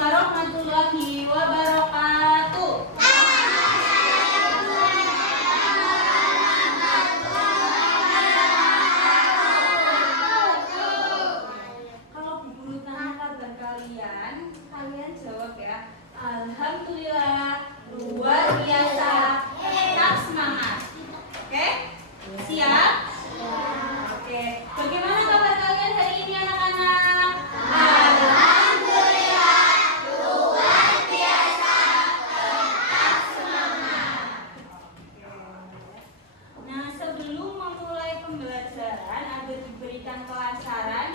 warahmatullahi wabarakatuh. Kalau Bu Guru tanya kabar kalian, kalian jawab ya. Alhamdulillah, luar biasa, tetap semangat. Oke? Siap? Oke. Bagaimana kabar kalian hari ini anak-anak? Alhamdulillah, luar biasa, tetap semangat. Nah, sebelum memulai pembelajaran agar diberikan pelajaran,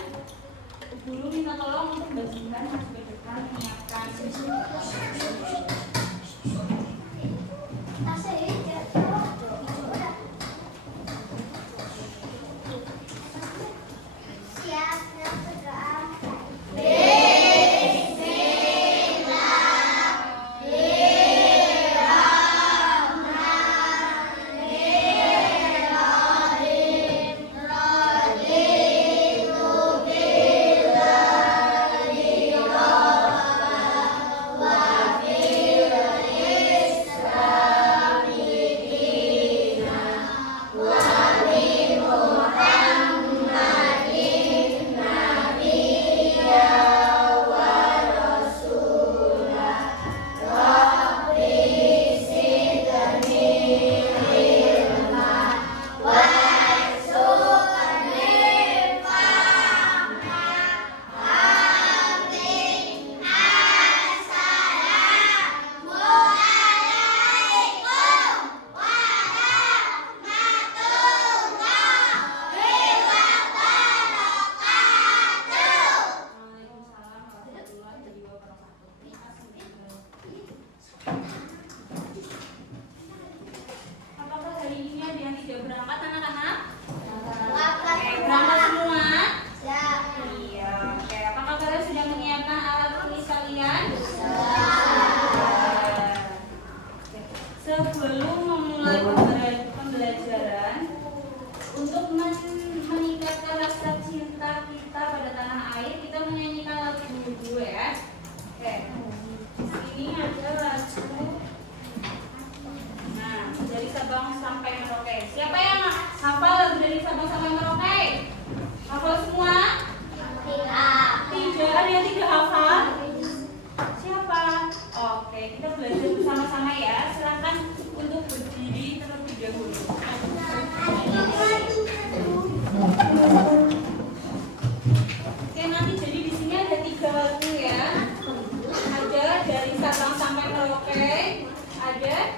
guru minta tolong untuk bagikan masuk ke depan menyiapkan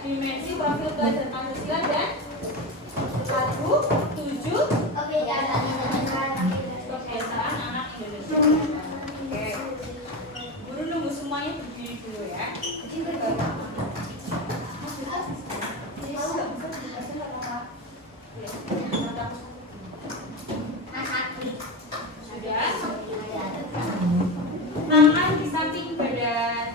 dimensi profil belajar Pancasila dan 7 kebiasaan anak Indonesia. Oke, guru nunggu semuanya berdiri dulu ya. Sudah? Tangan di samping badan.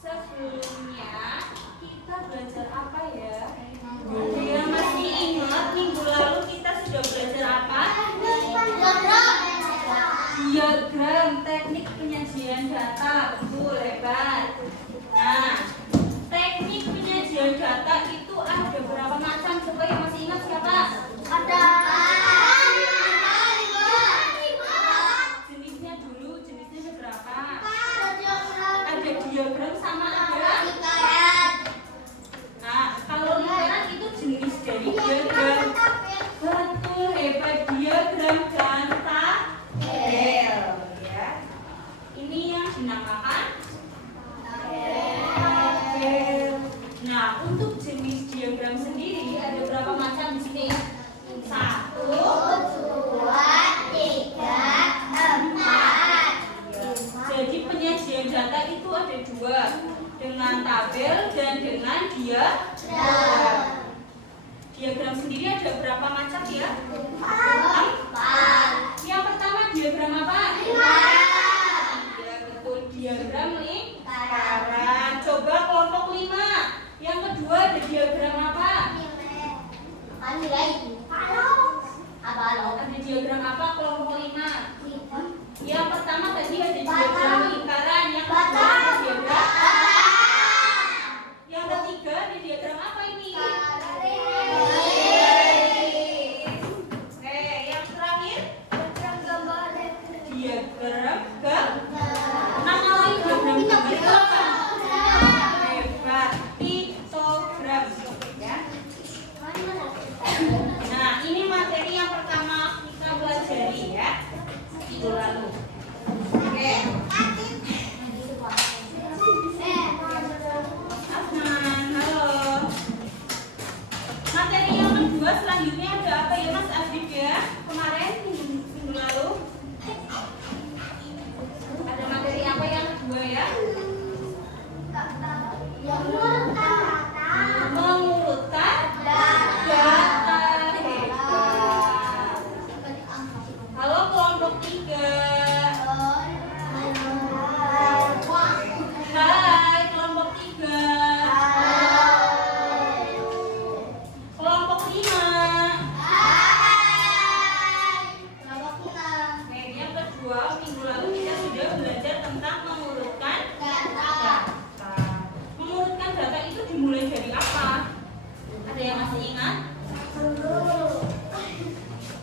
Sebelumnya kita belajar apa ya? Ada yang masih ingat minggu lalu kita sudah belajar apa? Diagram, teknik penyajian data. Betul, hebat. Nah, teknik penyajian data itu ada berapa macam? Coba yang masih ingat siapa? Ada. Jenisnya dulu, jenisnya ada berapa? Ada diagram sama ada. Nah, kalau lingkaran itu jenis dari diagram. Betul, hebat, diagram dan tabel. Ya. Ini yang dinamakan tabel. Nah, untuk jenis diagram sendiri ada berapa macam di sini? 1, 2, 3, 4. Jadi penyajian data itu ada 2, dengan tabel dan dengan diagram. Diagram sendiri ada berapa macam ya? 4. Yang pertama diagram apa? Ya, betul, diagram lingkaran. Coba kelompok 5. Yang kedua ada diagram apa? Ada diagram apa kelompok 5? Yang pertama tadi ada diagram lingkaran, yang kedua ada diagram. Yang ketiga ada diagram apa ini? Oke, yang terakhir diagram ke. Nama lain diagram gambar itu apa? Hebat, piktogram. Ya. Nah, ini materi yang pertama kita pelajari ya. Minggu lalu. Oke. Afnan, halo. Materi yang kedua selanjutnya ada apa ya Mas Afif ya? Kemarin minggu lalu ada materi apa yang kedua ya? Mengurutkan data. Hebat. Halo kelompok 3. Hai kelompok 3. Kelompok 5. Oke, yang kedua minggu lalu kita sudah belajar tentang mengurutkan data. Mengurutkan data itu dimulai dari apa? Ada yang masih ingat?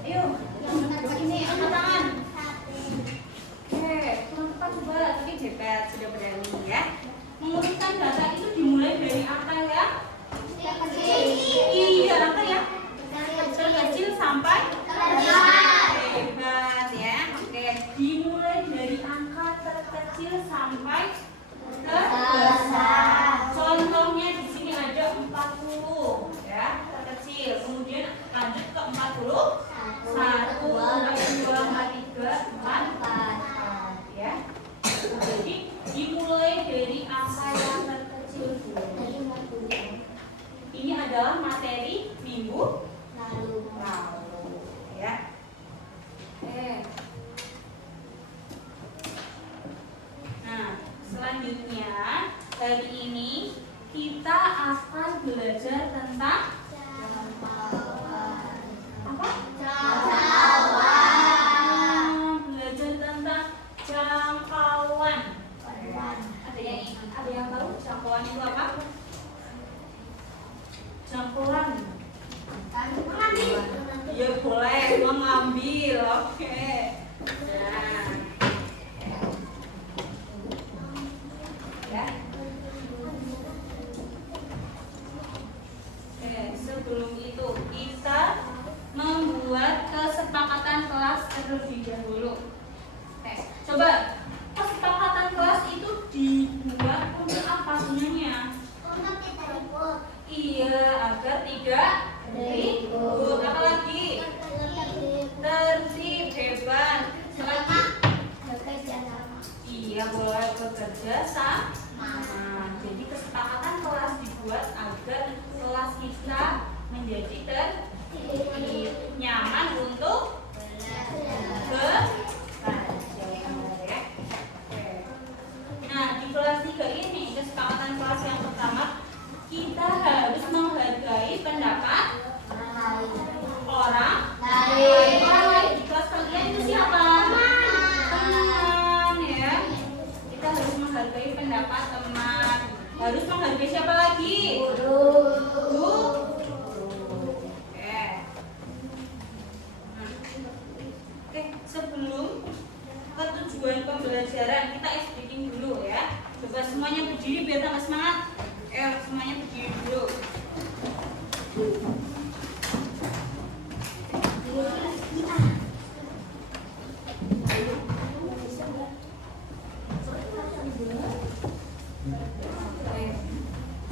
Ayo, ini angkat tangan. Oke, teman-teman coba, tapi jepet sudah berani ya. Mengurutkan data itu dimulai dari angka ya? Iya, angka ya. Terkecil sampai hebat ya. Oke, dimulai dari angka terkecil sampai terbesar. Contohnya di sini ada 40 ya, terkecil. Kemudian lanjut ke 40. 1, 2, 3, 4 ya. Jadi dimulai dari angka yang terkecil dulu. Ini adalah materi minggu lalu ya. Nah, selanjutnya hari ini kita akan belajar tentang apa? Belajar tentang jangkauan. Ada yang tahu jangkauan itu apa? Jangkauan. Ya boleh mengambil. Oke. Nah. Ya. Oke, sebelum itu kita membuat kesepakatan kelas terlebih dahulu. Oke, coba kesepakatan kelas itu dibuat untuk apa sebenarnya? Iya, agar tidak ribut. Apa lagi? Tertib, hebat. Lagi? Iya, boleh bekerja sama. Jadi kesepakatan kelas dibuat agar kelas kita menjadi tertib, nyaman untuk belajar. Nah, di kelas 3 ini kesepakatan harus menghargai siapa lagi? Guru. Oke. Nah, oke, sebelum ke tujuan pembelajaran kita speaking dulu ya. Coba semuanya berdiri biar tambah semangat. Semuanya berdiri dulu.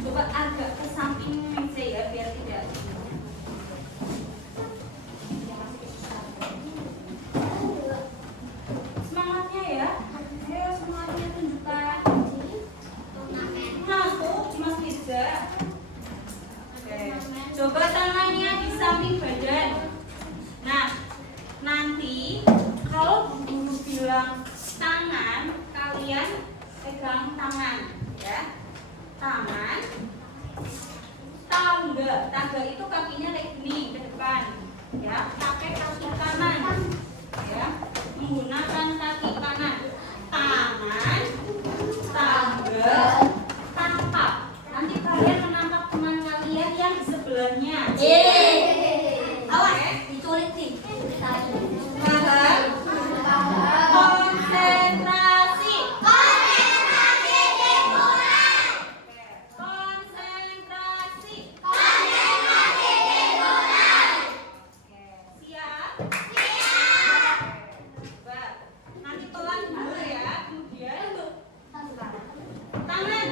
Coba agak ke samping meja ya biar tidak. Semangatnya ya. Ayo semangatnya tunjukkan. Nah, tuh Mas Liza. Oke. Coba tangannya di samping badan. Nah, nanti kalau guru bilang tangan, kalian pegang tangan ya. Tangan, tangga itu kakinya kayak gini ke depan ya, pakai kaki kanan ya, menggunakan kaki kanan. Tangan, tangga, tangkap. Nanti kalian menangkap teman kalian yang di sebelahnya. Awas, diculik nih. Paham? Konsentrasi. Konsentrasi. Siap? Coba. Nanti pelan dulu ya. Kemudian tangan.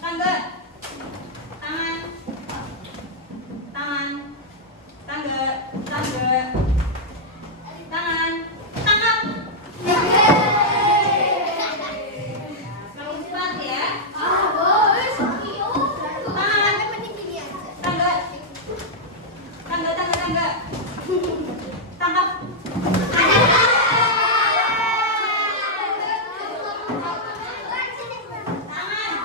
Tangga. Tangan. Tangan. Tangga. Tangga. Tangan. Tangkap. Selalu cepat ya. Tangga. Tangga, tangga, tangga. Tangkap. Tangan.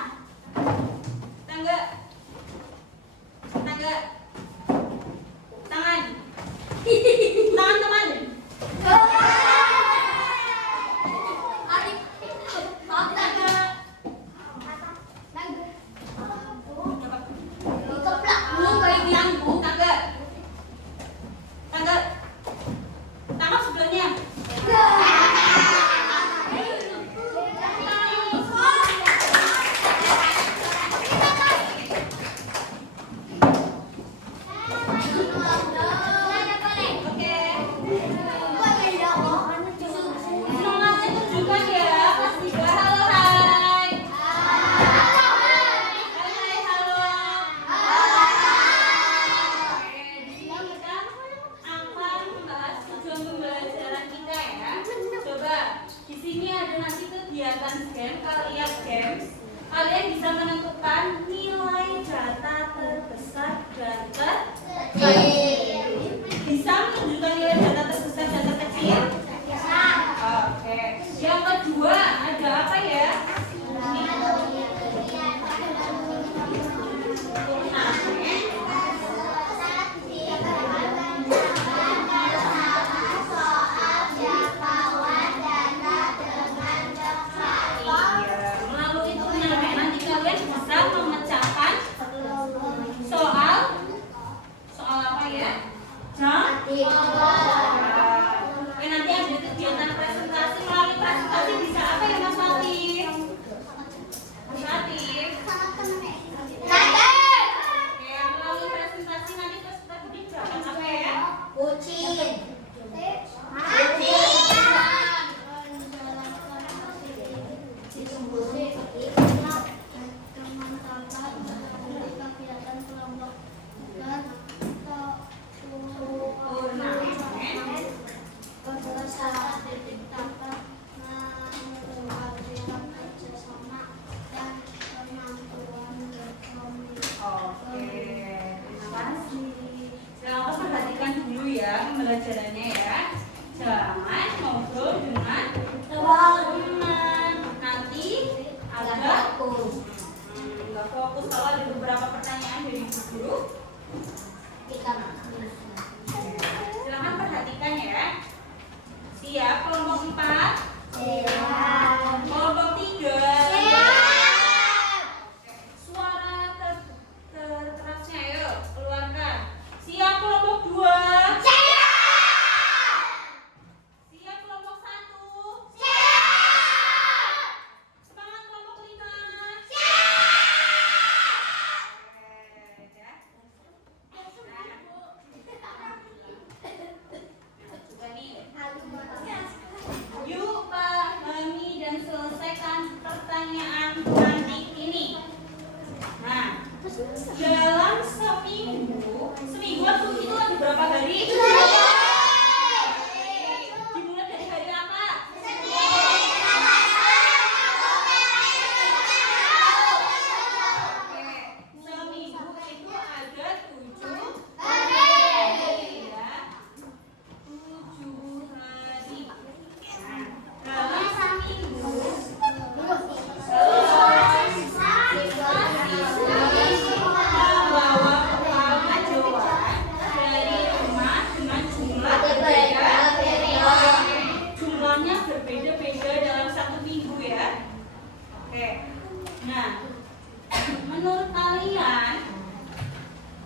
menurut kalian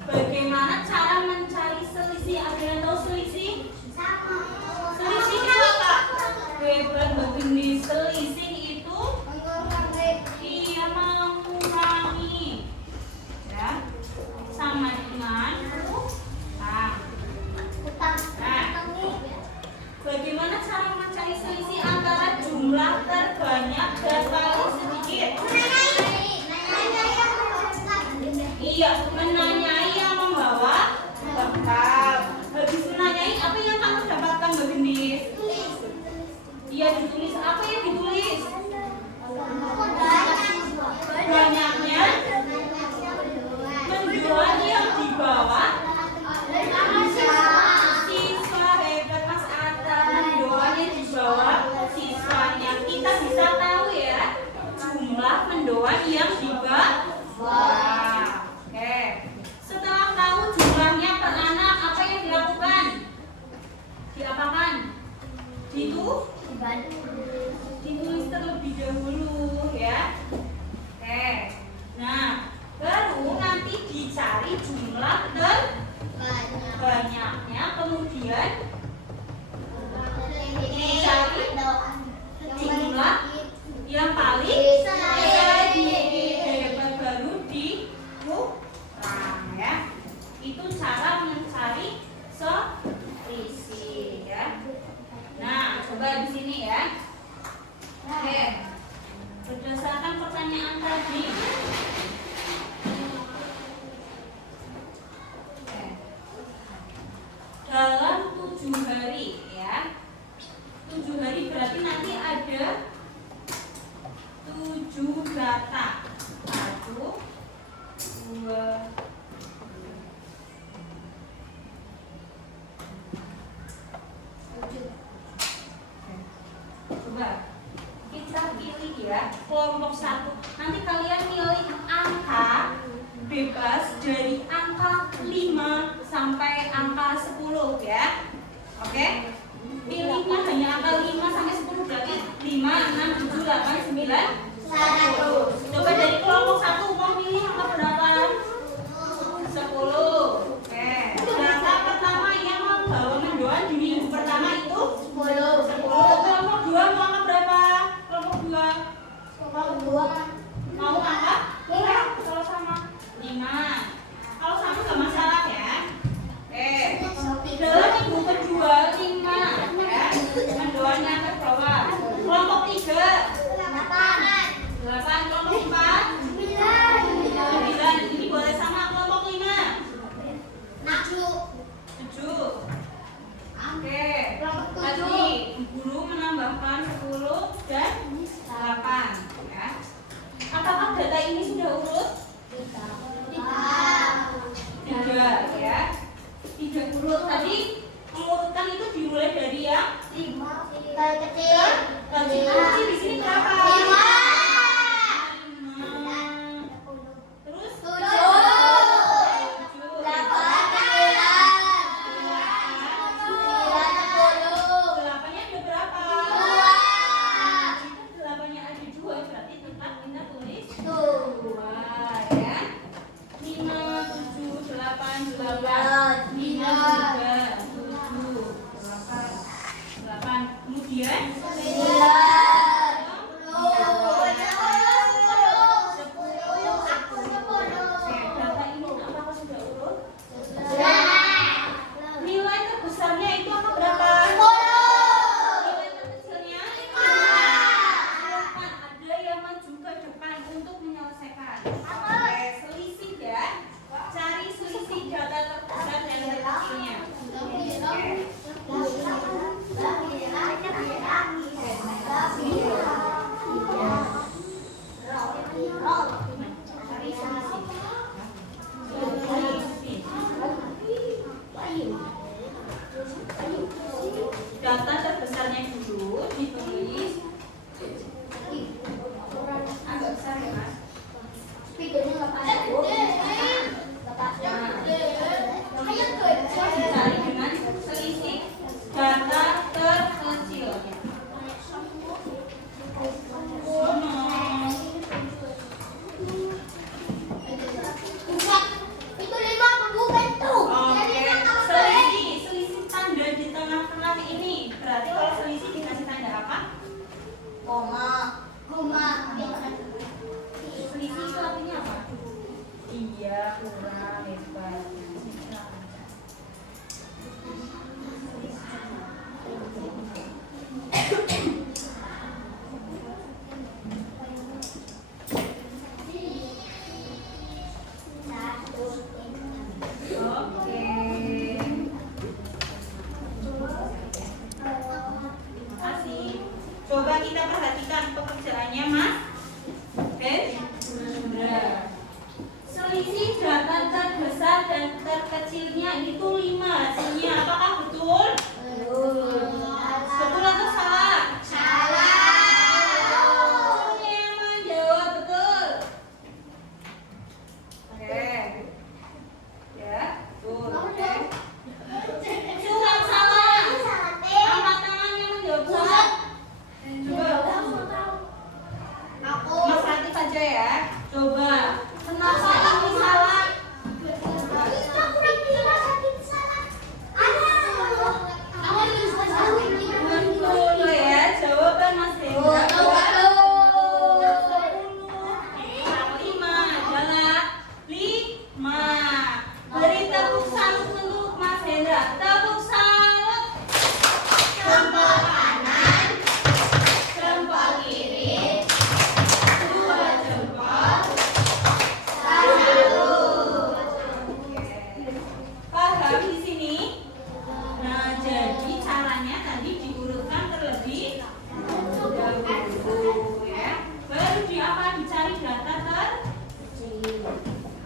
bagaimana cara mencari selisih? Ada yang tahu selisih? Selisihnya apa? Hebat Mbak Gendis. Selisih itu iya mengurangi, ya, sama dengan bagaimana cara mencari selisih antara jumlah terbanyak dan paling sedikit? Iya, menanyai yang membawa bekal. Habis menanyai, apa yang kamu dapatkan, Mbak Gendis? Iya, ditulis. Apa yang ditulis? Banyaknya menjual yang dibawa siswa. Hebat Mas Atta, mendoan yang dibawa siswanya. Kita bisa tahu ya jumlah mendoan yang dibawa. Oke. Setelah tahu jumlahnya per anak, apa yang dilakukan? Diapakan? Ditulis terlebih dahulu ya. Oke. Nah, baru nanti dicari jumlah terbanyaknya, kemudian dicari jumlah yang paling sedikit. Hebat, baru dikurang ya. Itu cara mencari selisih ya. Nah, coba di sini ya. Oke. Berdasarkan pertanyaan tadi, dalam 7 hari ya. 7 hari berarti nanti ada 7 data. 1, 2, coba kita pilih ya kelompok 1. Nanti kalian milih angka bebas dari angka 5 sampai angka 10 ya. Oke? Pilihnya hanya angka 5 sampai 10, berarti 5, 6, 7, 8, 9, 1. Coba dari kelompok 1 mau pilih angka berapa? 10. Oke. Data pertama yang membawa mendoan di minggu pertama itu 10. Kelompok 2 mau angka berapa? Kelompok 2 mau angka? Kalau sama 5. Kalau sama nggak masalah ya. Dalam minggu kedua 5 ya. Mendoannya ke bawah. Kelompok 3 8. Kelompok 4 9. Ini boleh sama. Kelompok 5 7. Oke. Tadi guru menambahkan 10 dan 8 ya. Apakah data ini sudah urut? Tidak ya. Tidak urut. Tadi mengurutkan itu dimulai dari yang kecil. Kecil di sini berapa? 5. Terus 8-nya ada berapa? 8-nya ada 2, berarti tetap kita tulis 2 ya. 5, 7, 8, 5 juga 7, 8. Kemudian 9. Data terbesarnya dulu ditulis agak besar ya Mas. Dicari dengan selisih data terkecil. Iya, kurang hebat. Oke. Asik. Coba kita perhatikan pekerjaannya, Mas. Hendra. Selisih data terbesar dan terkecilnya itu 5 hasilnya. Apakah betul? Betul atau salah? Semuanya yang menjawab betul. Oke. Ya, betul. Oke. Surat salah. Angkat tangan yang menjawab salah. Coba. Mas Latif saja ya. Coba. Kenapa ini salah? Betul ya. Jawaban Mas Hendra. 5 adalah 5. Beri tepuk salut untuk Mas Hendra. Tepuk salut. Jempol kanan, jempol kiri, 2 jempol. Paham di sini? Nah, jadi caranya tadi diurutkan terlebih dahulu ya. Baru di apa? Dicari data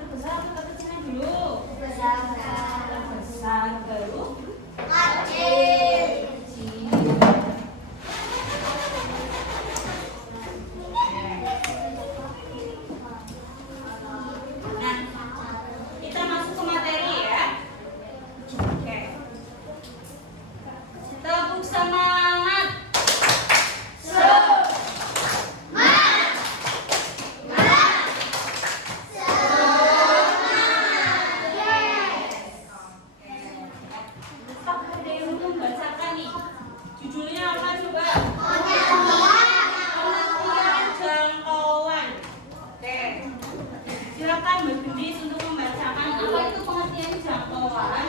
terbesar atau terkecilnya dulu? Terbesar baru kecil. Nah, kita masuk ke materi ya. Oke. Tepuk semangat. Apakah ada yang mau membacakan nih? Judulnya apa coba? Pengertian jangkauan. Oke. Silakan Mbak Gendis untuk membacakan apa itu pengertian jangkauan.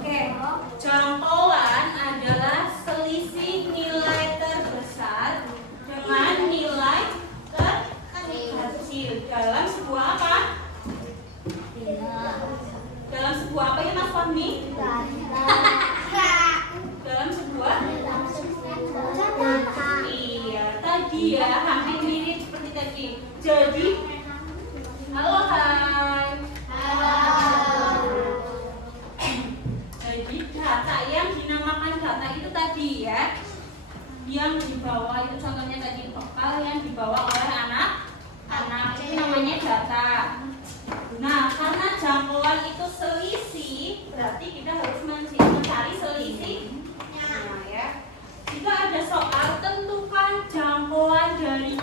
Oke, jangkauan adalah selisih nilai terbesar dengan nilai terkecil dalam sebuah apa? Dalam sebuah apa ya Mas Fahmi? Dalam sebuah? Iya, tadi ya hampir mirip seperti tadi. Jadi, halo hai. Jadi data yang dinamakan data itu tadi ya, yang dibawa itu contohnya tadi bekal yang dibawa oleh anak-anak itu namanya data. Nah, karena jangkauan itu selisih, berarti kita harus mencari selisihnya ya. Jika ada soal tentukan jangkauan dari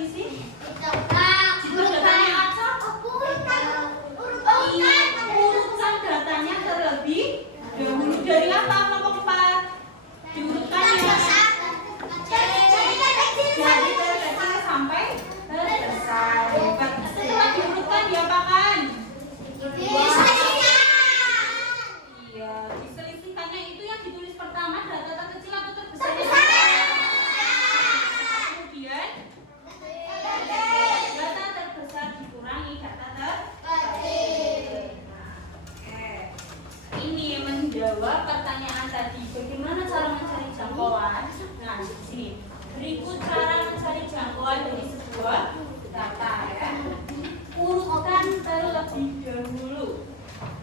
selisih? Ditebak. Jika datanya acak, urutkan datanya terlebih dahulu dari apa? Kelompok 4. Diurutkannya dari terkecil sampai terbesar. Hebat. Setelah diurutkan diapakan? Iya, diselisihkannya itu yang ditulis pertama data terkecil atau terbesar? Kemudian data terbesar dikurangi data terkecil. Oke. Ini menjawab pertanyaan tadi. Bagaimana cara mencari jangkauan? Nah, di sini. Berikut cara mencari jangkauan dari sebuah data ya. Urutkan terlebih dahulu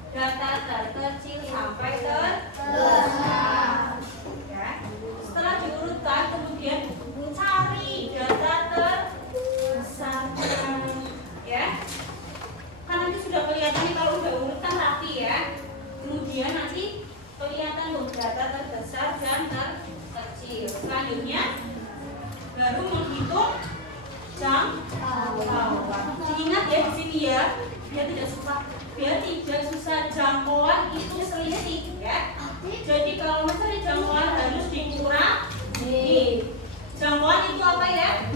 data terkecil sampai terbesar. Ya. Setelah diurutkan, kemudian cari data terbesar. Ya. Kan nanti sudah kelihatan nih kalau udah urutkan rapi ya. Kemudian nanti kelihatan loh data terbesar dan terkecil. Selanjutnya baru menghitung jangkauan. Ingat ya di sini ya, biar tidak susah jangkauan itu selisih ya. Jadi kalau mencari jangkauan harus dikurangi. Jangkauan itu apa ya?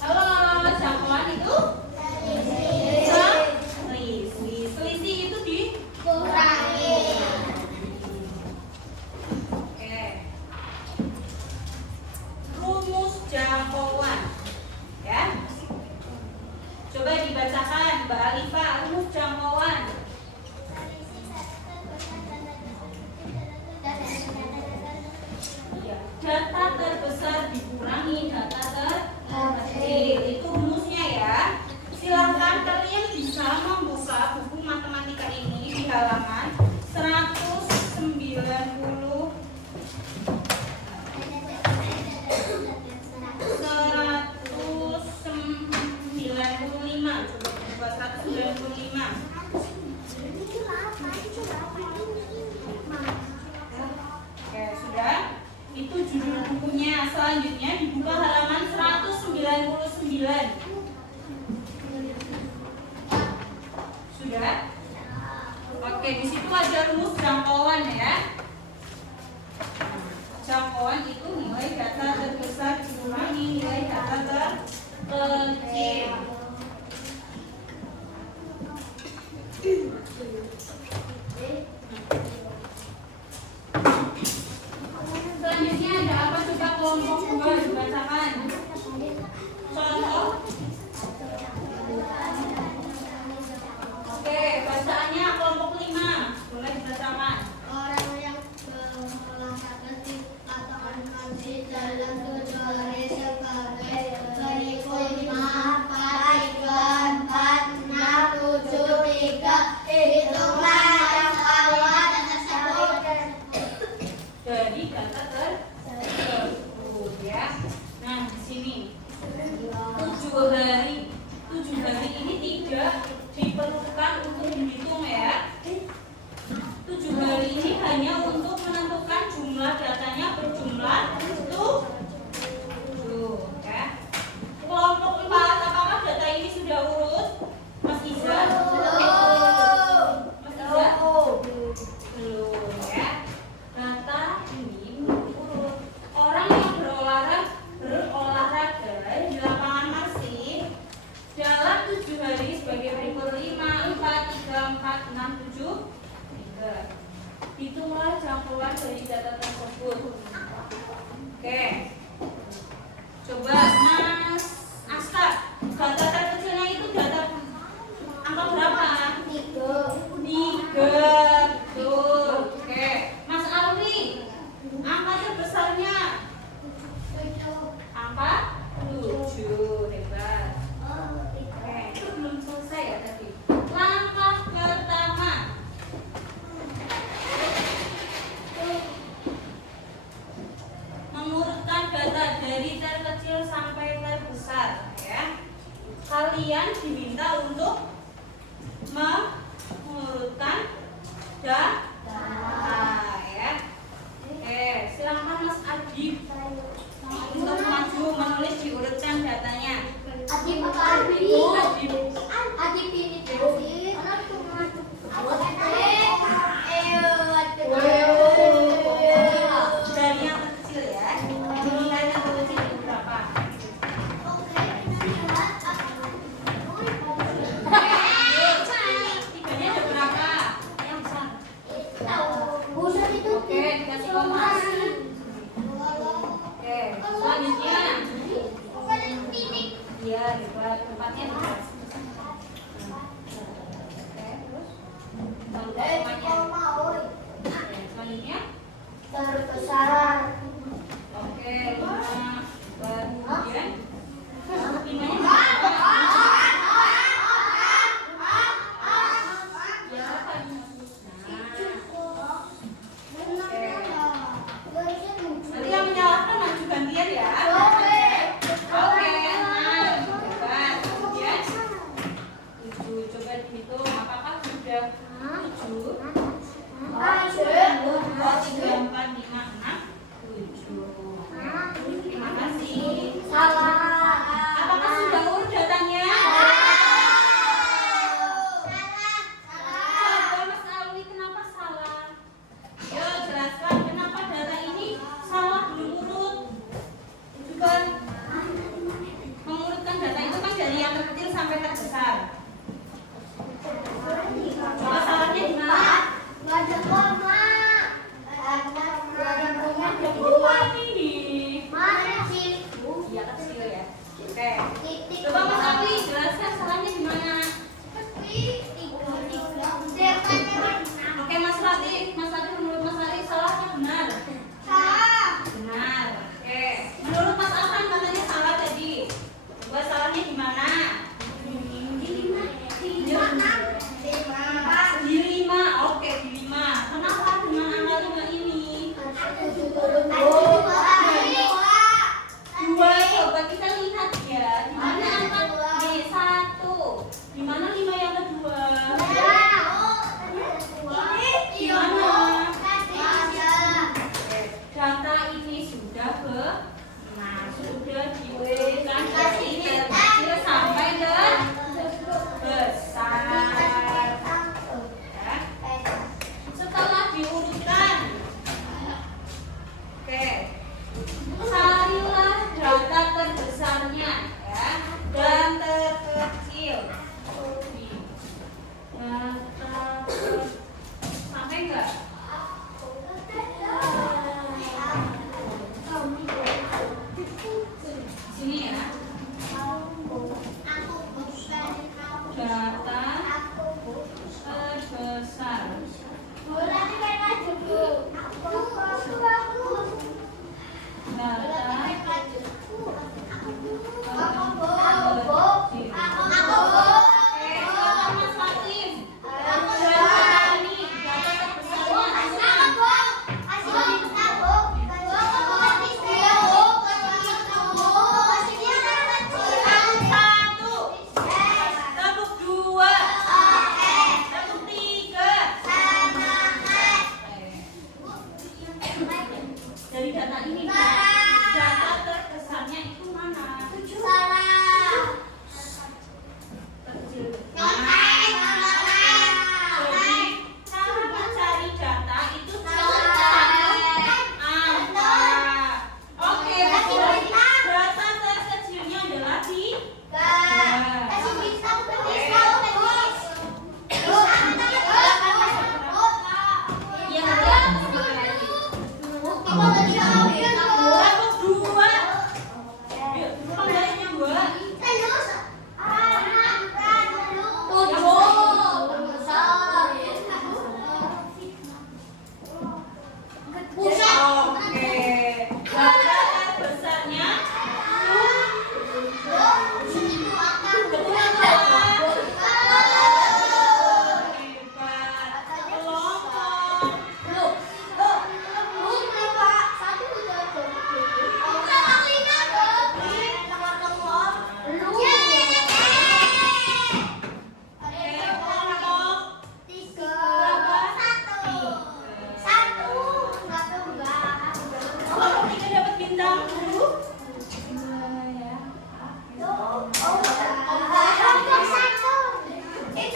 Halo, jangkauan itu selisih. Selisih itu dikurangi. Oke. Rumus jangkauan. Ya. Coba dibacakan Mbak Alifa, rumus jangkauan. Ya, data terbesar dikurangi data terkecil. Itu rumusnya ya. Silahkan kalian bisa membuka buku matematika ini di halaman 190 Oke, sudah. Itu judul bukunya. Selanjutnya dibuka halaman 199. Sudah? Oke, di situ ada rumus jangkauan ya. Jangkauan itu nilai data terbesar dikurangi nilai data terkecil. Selanjutnya ada apa coba kelompok 2 dibacakan. Contoh. Oke, bacaannya kelompok 5. Boleh dibacakan. Orang yang berolahraga dikatakan nanti dalam tujuh hari sebagai berikut 5, 4, 3, 4, 6, 7, 3. Hitunglah jangkauan tersebut Dari data tersebut ya. Nah, di sini 7 hari ini tidak diperlukan untuk dihitung ya. 7 hari ini hanya untuk menentukan jumlah datanya berjumlah 7 ya. Kelompok 4, apakah data ini sudah urut? Mas Iza? Mas Iza? Belum ya. Data ini urut. Orang yang berolahraga di lapangan Marsik dalam 7 hari sebagai berikut 5, 4, 3, 4, 6, 7, 3. Hitunglah jangkauan dari data tersebut. Oke. Coba Mas Asta, data terkecilnya itu data angka berapa? 3. Tuh. Oke. Mas Alwi, angka terbesarnya angka 7. Hebat. Oke, itu belum selesai ya tadi. Langkah pertama. Mengurutkan data dari terkecil sampai terbesar ya. Kalian diminta untuk mengurutkan data ya. Oke, silakan Mas Adi untuk maju Oke. Coba Mas Ali jelaskan salahnya di mana? Oke Mas Latif, menurut Mas Ali salahnya benar. Benar. Oke. Menurut Mas Afan katanya salah tadi. Coba salahnya di mana? Di 5. Oke, di 5. Kenapa dengan angka 5 ini? 2. Coba kita lihat ya. Di mana angka nih 1? Di mana 5 yang kedua? Di mana? Data ini sudah ke sudah diurutkan dari terkecil sampai ke besar. Ya. Setelah diurutkan, oke, carilah data terbesarnya ya dan terkecil. Sampai enggak? Sini ya. Data terbesar. Dari data ini, data terbesarnya itu mana? Kecil. Jadi cara mencari data itu cukup satu angka. Oke, data terkecilnya adalah 3.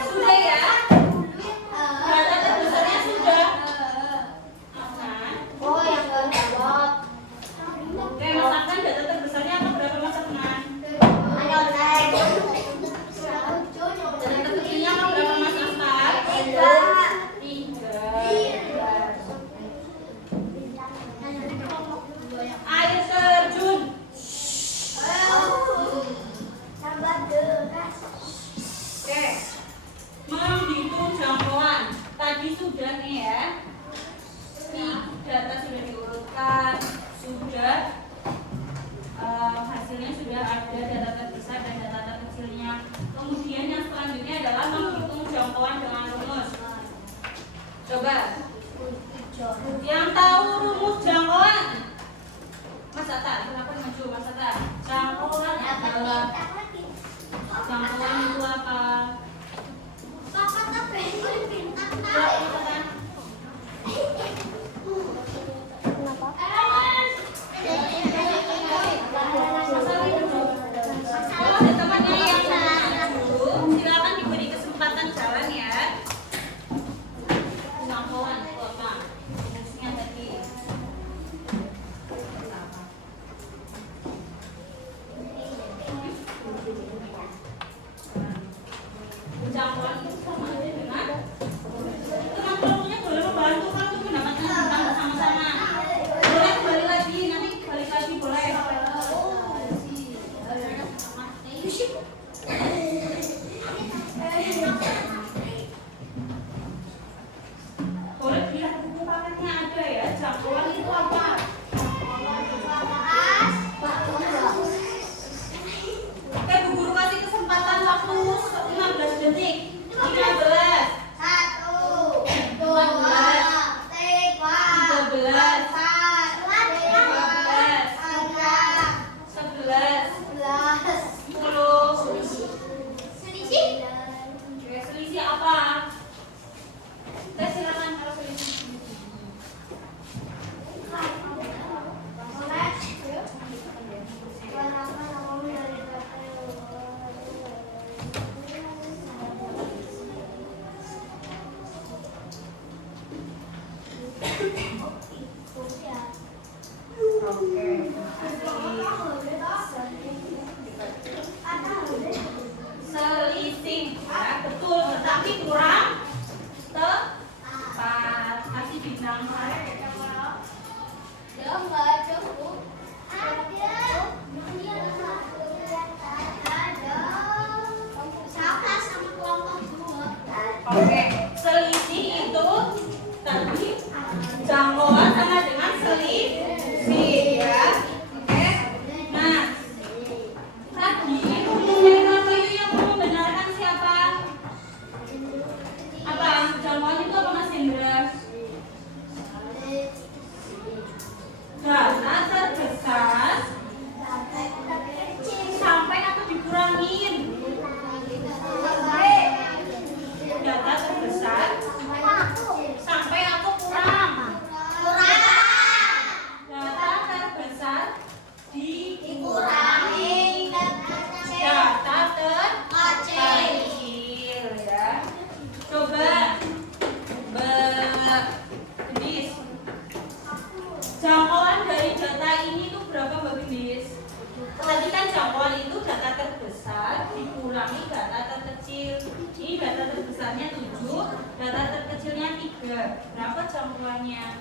Sudah ya? Data terbesarnya sudah. Oke, Mas Afan, data terbesarnya apa berapa Mas Afan? Data terkecilnya apa berapa Mas Afan? 3. Air terjun. Oke, menghitung jangkauan. Tadi sudah nih ya. Data sudah diurutkan, sudah hasilnya sudah ada data terbesar dan data terkecilnya. Kemudian yang selanjutnya adalah menghitung jangkauan dengan rumus. Coba, yang tahu rumus jangkauan? Mas Atta, silakan maju Mas Atta. Jangkauan adalah jangkauan itu apa? Ada temannya yang maju, silakan diberi kesempatan jalan ya. Jangkauan itu apa? Rumusnya tadi. Oke, selisih itu tadi jangkauan sama dengan selisih ya. Oke. Nah, tadi yang membenarkan siapa? Apa? Jangkauan itu apa Mas Hendra? Data terbesar sampai atau dikurangin? Data terbesar sampai atau kurang? Data terbesar dikurangi data terkecil ya. Coba Gendis, jangkauan dari data ini tuh berapa Mbak Gendis? Tadi kan jangkauan itu data terbesar dikurangi data terkecil. Ini data terbesarnya 7, data terkecilnya 3. Berapa jangkauannya?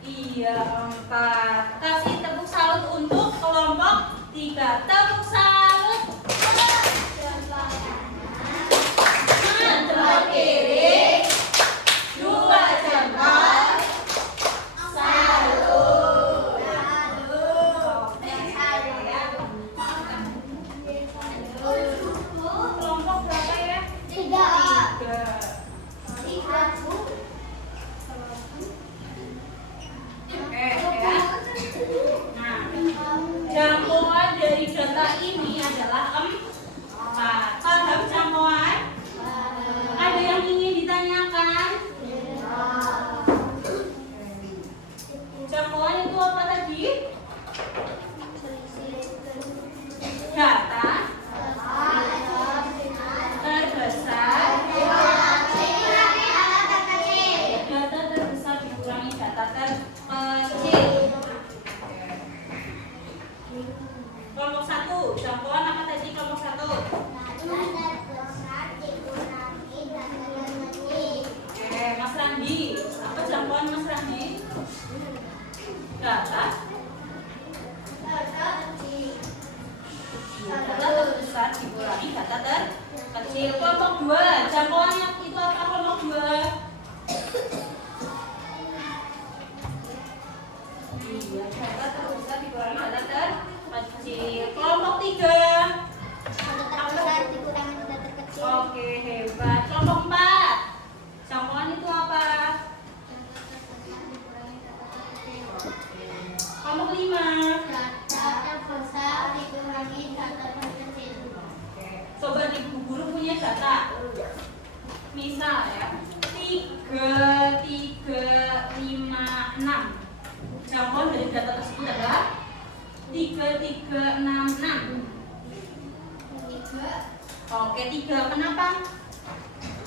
Iya, 4. Kasih tepuk salut untuk kelompok 3. Tepuk salut. Jempol kiri, 2 jempol. Salut. Kelompok berapa ya? 3. Oke ya. Nah, jangkauan dari data ini adalah 4. Paham jangkauan? Ada yang ingin ditanyakan? Jangkauan itu apa tadi? Data terbesar. Data terbesar dikurangi data terkecil. Kelompok 1, jangkauan apa tadi kelompok 1? Mas Randi, apa jangkauan Mas Randi? Data terbesar dikurangi data terkecil. Kelompok 2, jangkauannya itu apa kelompok 2? Iya, data terbesar dikurangi data terkecil. Kelompok 3. Oke, hebat. Kelompok 4, jangkauan itu apa? Kelompok 5. Coba di guru punya data. Misal ya, 3, 5, 6. Jangkauan dari data tersebut adalah 3, 6, 6. Oke, 3. Kenapa?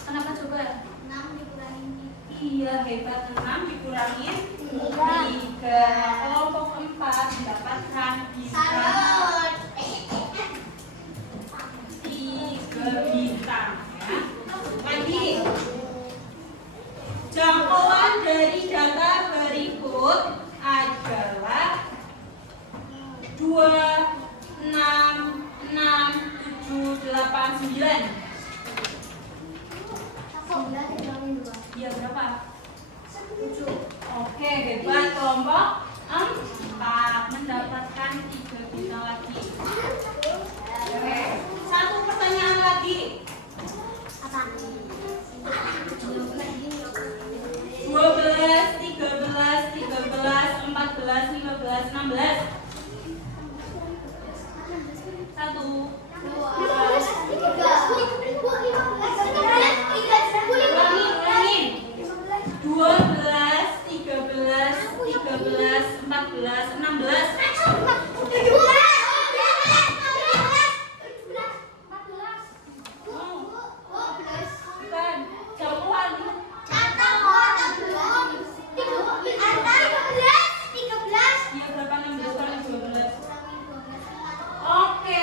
Kenapa coba? 6 dikurangi. Iya, hebat. 6 dikurangi 3. Kelompok 4 mendapatkan bisa 3 bintang ya. Lagi, jangkauan dari data berikut adalah 2, 6, 6, 7, 8, 9. Iya, berapa? 7. Oke, hebat. Kelompok 4 mendapatkan 3 bintang lagi. Oke, 1 pertanyaan lagi. 12, 13, 14, 15, 16. 1, Oke.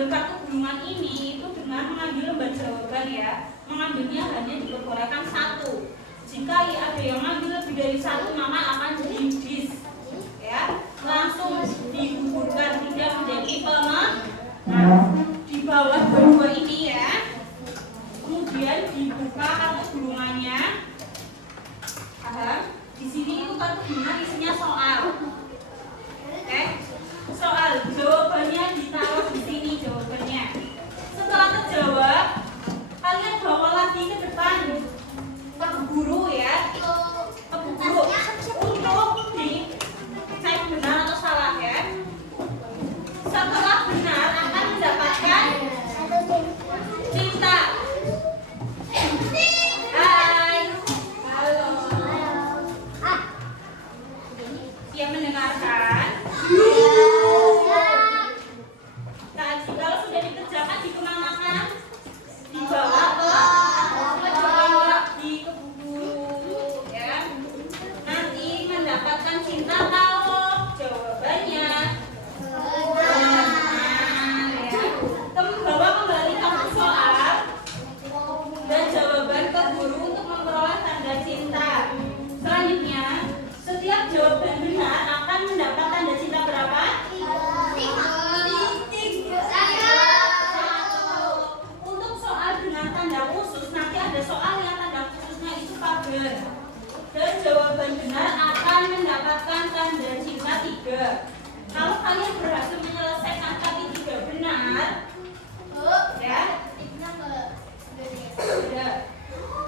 mengambil kartu gulungan ini itu dengan mengambil lembar jawaban ya. Mengambilnya hanya diperbolehkan satu. Jika ada yang mengambil lebih dari satu maka akan di-dis ya, langsung digugurkan, tidak menjadi pemenang. Nah, di bawah dua ini ya, kemudian dibuka kartu gulungannya. Di sini itu kartu gulungan isinya soal. Oke, soal jawabannya ditaruh di sini jawabannya. Setelah terjawab, kalian bawa lagi ke depan ke guru ya, ke guru untuk dicek benar atau salah ya. Setelah benar akan mendapatkan cinta. Hai, halo. Siap mendengarkan? Nah, kalau sudah dikerjakan dikemanakan? Dibawa di ke buku ya. Nanti mendapatkan cinta kalau jawabannya benar ya. Bawa kembali kartu soal dan jawaban ke guru untuk memperoleh tanda cinta. Selanjutnya, setiap jawaban benar akan mendapat tanda cinta berapa? Untuk soal dengan tanda khusus, nanti ada soal yang tanda khususnya itu pagar. Dan jawaban benar akan mendapatkan tanda cinta 3. Kalau kalian berhasil menyelesaikan tadi 3 benar, ya,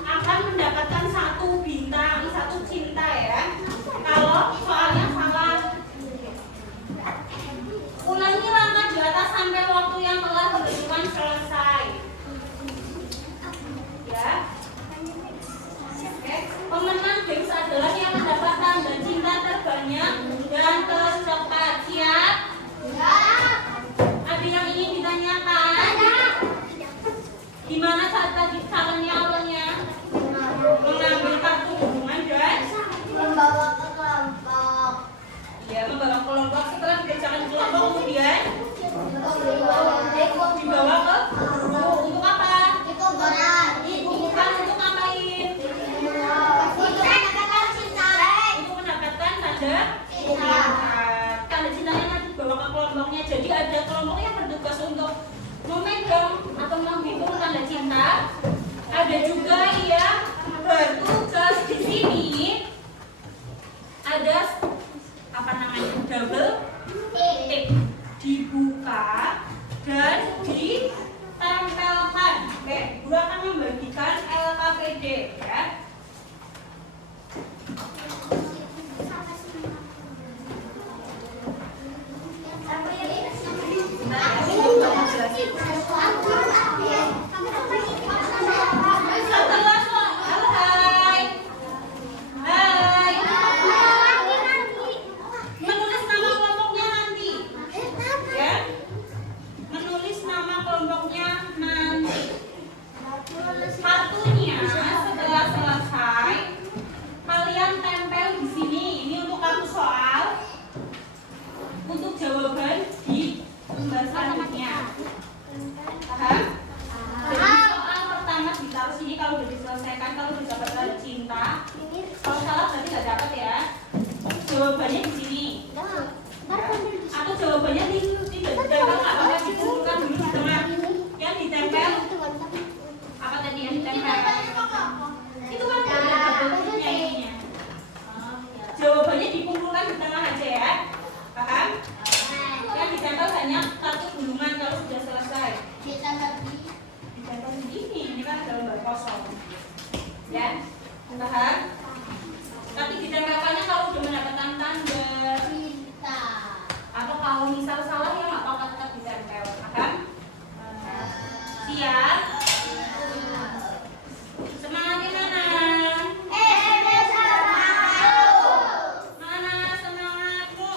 akan mendapatkan 1 bintang, 1 cinta ya. Kalau soalnya salah, ulangi langkah di atas sampai waktu yang telah ditentukan selesai. Ya. Oke. Pemenang games adalah yang mendapat tanda cinta terbanyak dan tercepat. Siap? Ada yang ingin ditanyakan? Gimana caranya awalnya? Mengambil kartu gulungan dan membawa ke kelompok. ya, membawa kelompok. Setelah dikerjakan kelompok kemudian dibawa ke guru. Untuk apa? Itu benar. Bukan untuk ngapain? Untuk mendapatkan tanda cinta. Tanda cintanya nanti dibawa ke kelompoknya. Jadi ada kelompok yang bertugas untuk memegang atau menghitung tanda cinta. Ada juga yang bertugas di sini. Ada apa namanya? Double tick. Dibuka dan ditempelkan. Oke, guru akan membagikan LKPD ya. Setelah soal, hai, menulis nama kelompoknya nanti, ya, menulis nama kelompoknya nanti. Kartunya setelah selesai, kalian tempel di sini. Ini untuk kartu soal, untuk jawaban di lembar selanjutnya. Paham? Jadi soal pertama ditaruh sini, kalau sudah diselesaikan, kalau sudah dapat tanda cinta. Kalau salah berarti nggak dapat ya. Jawabannya di sini. Atau jawabannya tidak ditempel, nggak apa-apa, dikumpulkan dulu di tengah. Yang ditempel apa tadi yang ditempel? Itu kan bentuknya ininya. Jawabannya dikumpulkan di tengah aja ya. Paham? Yang ditempel hanya kartu gulungan kalau sudah selesai. Ditempel begini, ini kan ada lembar kosong. Ya, paham? Tapi ditempelkannya kalau sudah mendapatkan tanda cinta. Atau kalau misal salah ya nggak apa-apa, tetap ditempel. Paham? Siap? Semangatnya mana? Mana semangatmu?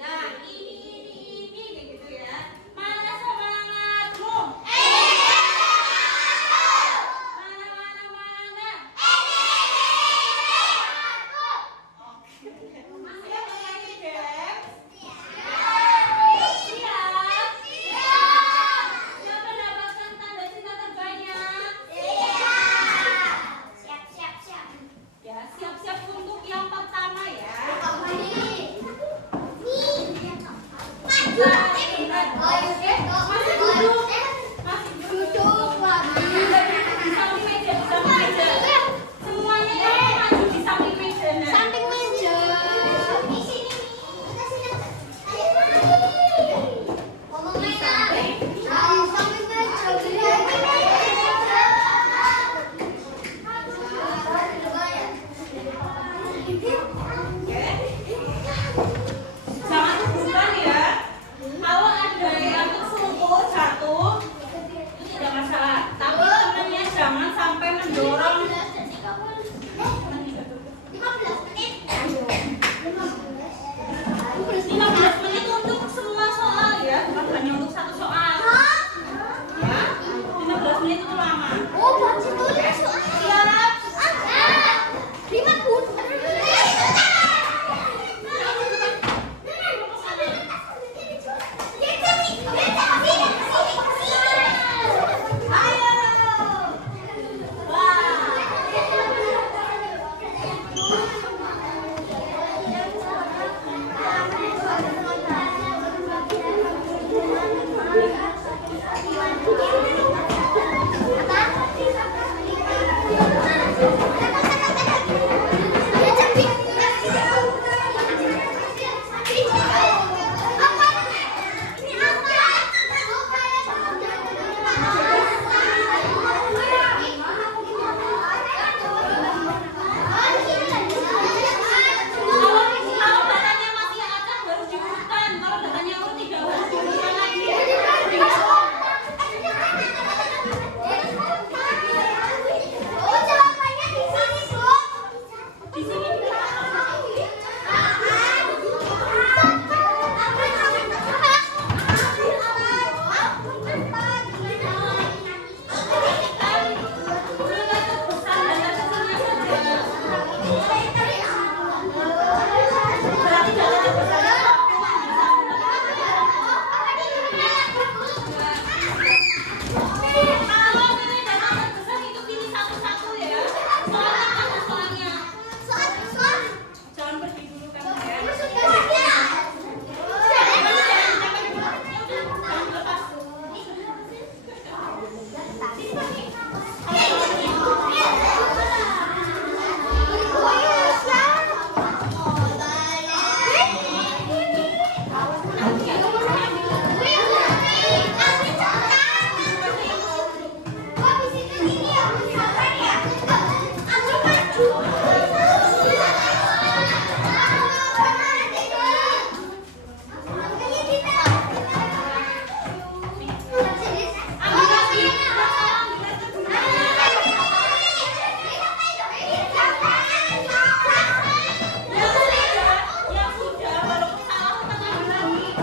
Nah, ini kayak gitu ya. Mana semangatmu? Mana? Ya sudah, kalau salah tangan lagi.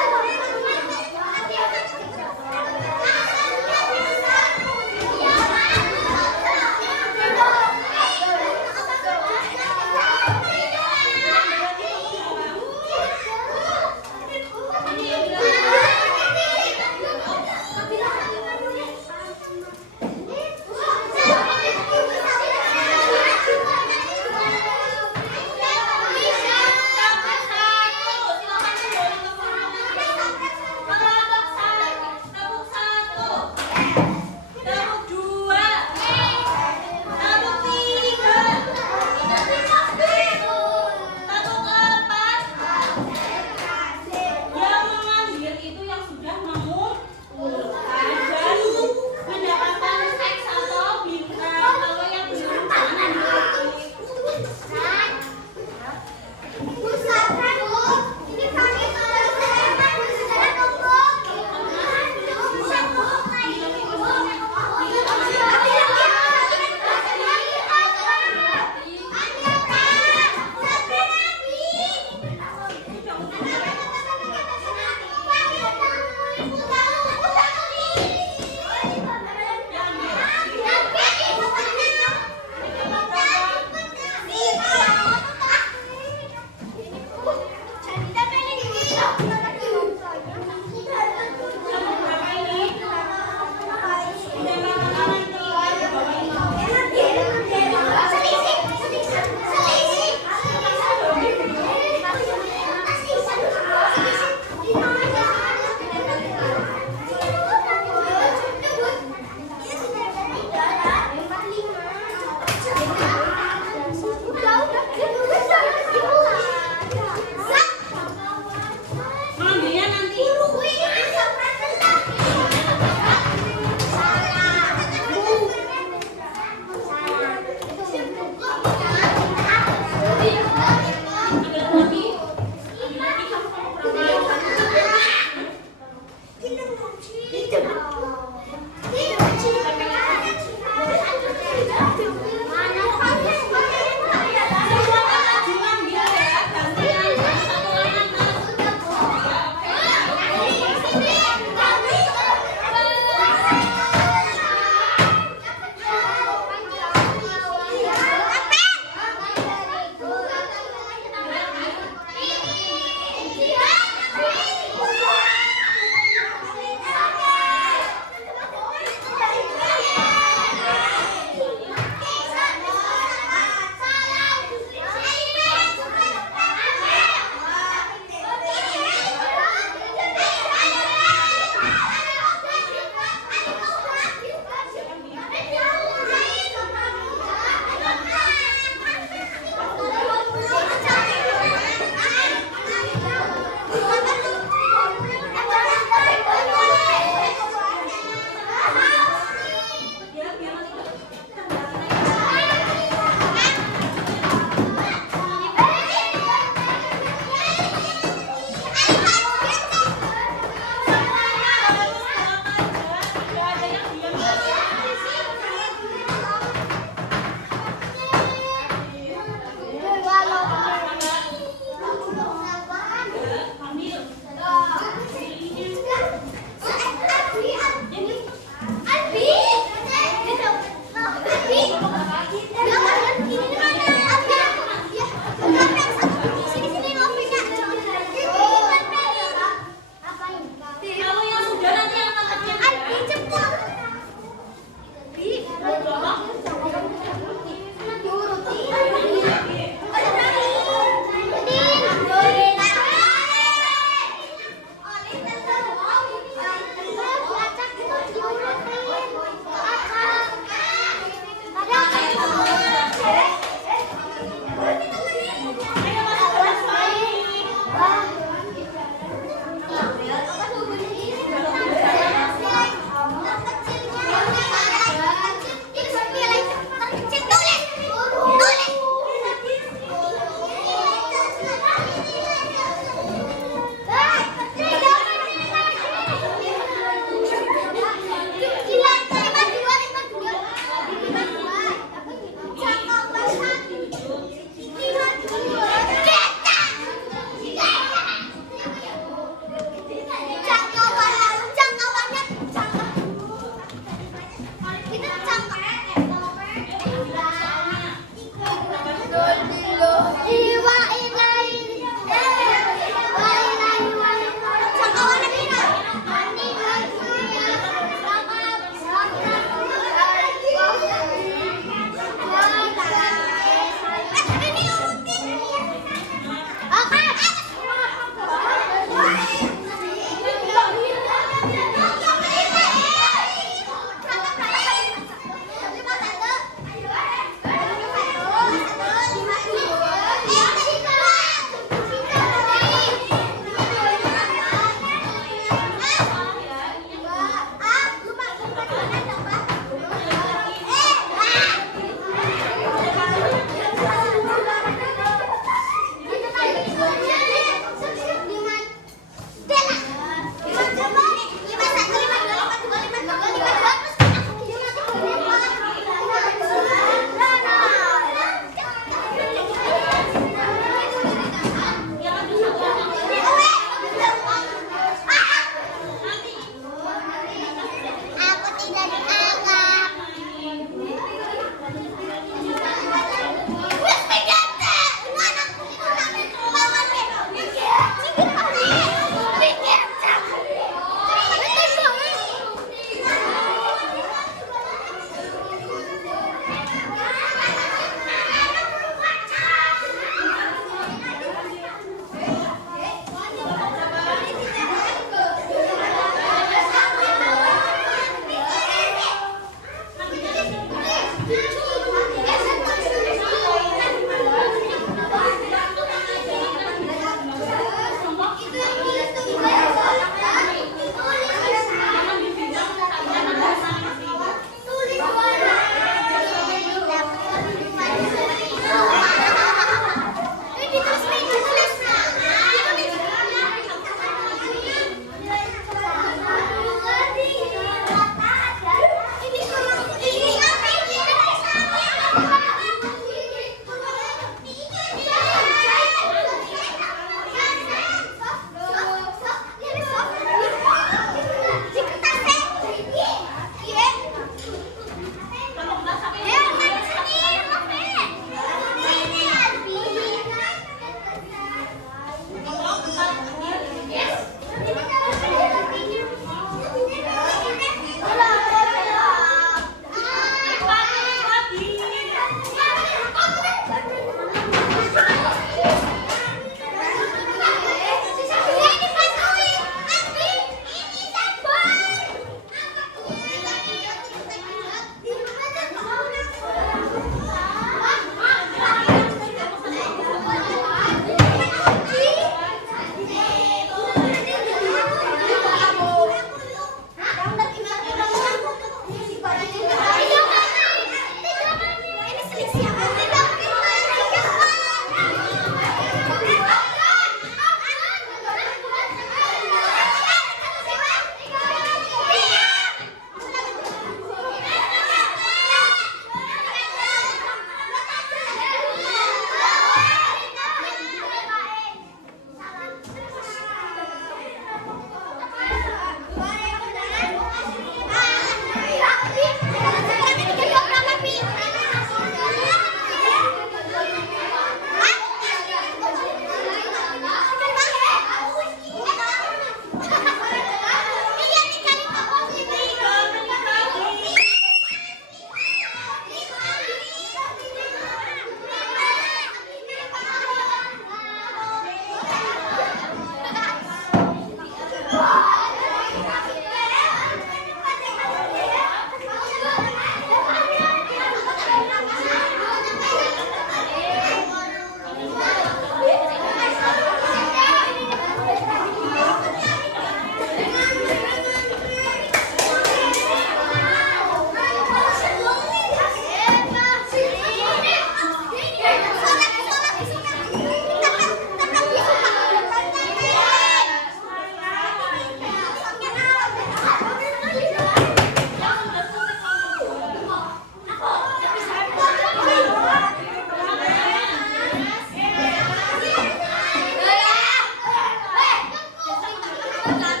Tanda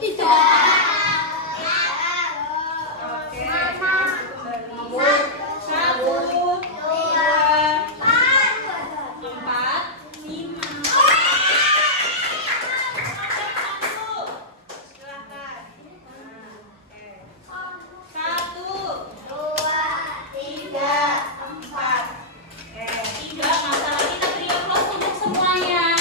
Oke. Satu, dua, empat, lima. Silahkan. Oke. Satu, tiga, empat. Oke, tiga. Masalah kita beri aplaus untuk semuanya.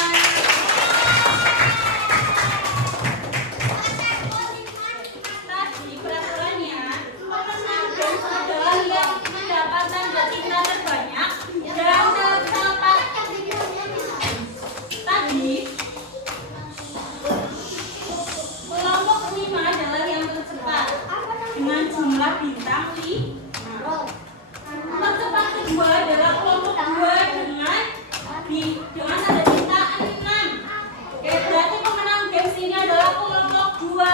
Tadi peraturannya pemenang games adalah yang mendapat tanda tinta terbanyak dan tercepat. Tadi kelompok 5 adalah yang tercepat dengan jumlah bintang 5. Tercepat kedua adalah kelompok 2 dengan tanda tinta 6. Oke, berarti pemenang games ini adalah kelompok 2.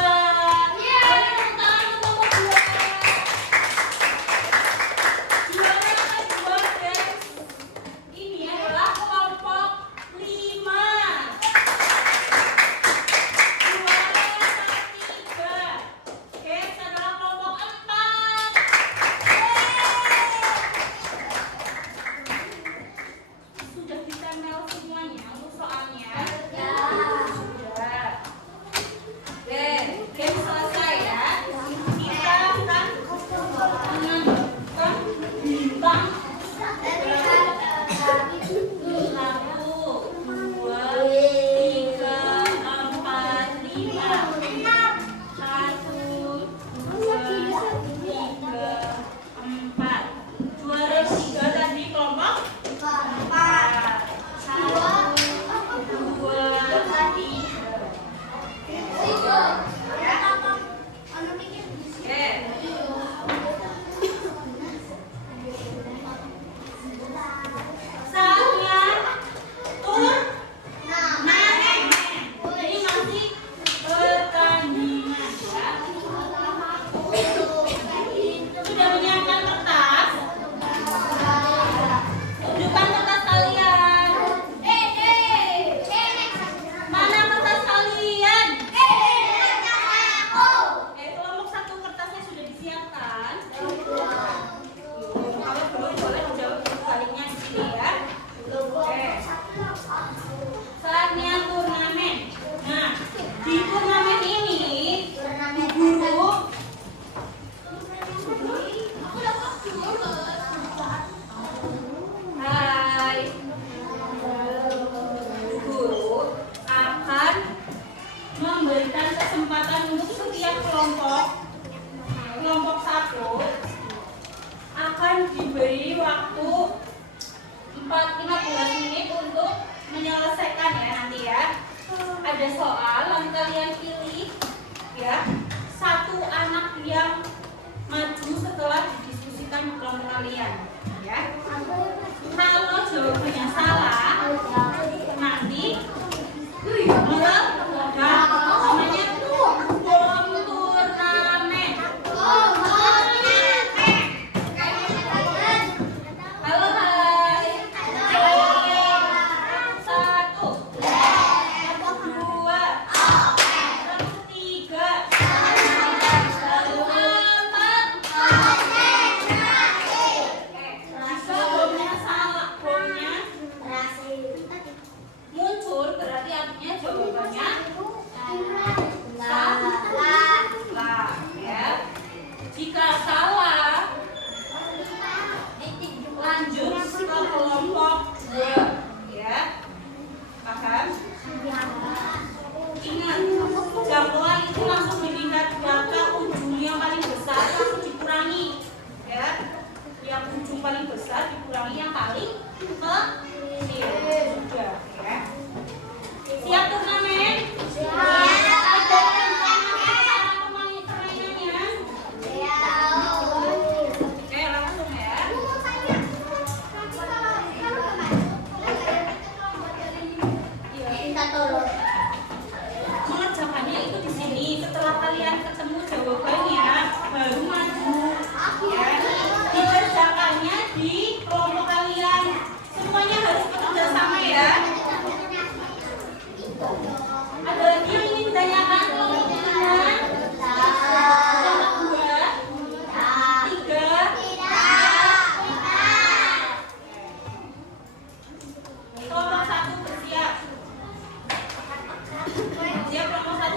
Sudah ditempel semuanya untuk soalnya. Sudah. Oke, game selesai ya. Kita akan menentukan bintang 15 menit untuk menyelesaikan ya nanti ya. Ada soal yang kalian pilih ya. Satu anak yang maju setelah didiskusikan di kelompok kalian ya. Kalau jawabannya salah nanti namanya bom turnamen. Halo hai. Satu, dua, tiga, jika bomnya salah, bomnya muncul berarti artinya jawabannya salah ya. Jika salah lanjut ke kelompok 2 ya. Paham? Ingat, jangkauan itu langsung dilihat berapa ujung yang paling besar langsung dikurangi ya. Yang ujung paling besar dikurangi yang paling kecil. Sudah ya. Siap turnamen? Ada rencana cara permainannya? Oke, langsung ya. Mengerjakannya itu di sini. Setelah kalian ketemu jawabannya, baru maju. Ya. Dikerjakannya di kelompok kalian. Semuanya harus bekerja sama ya. Ada lagi yang ingin ditanyakan kelompok 3? Siap kelompok 1?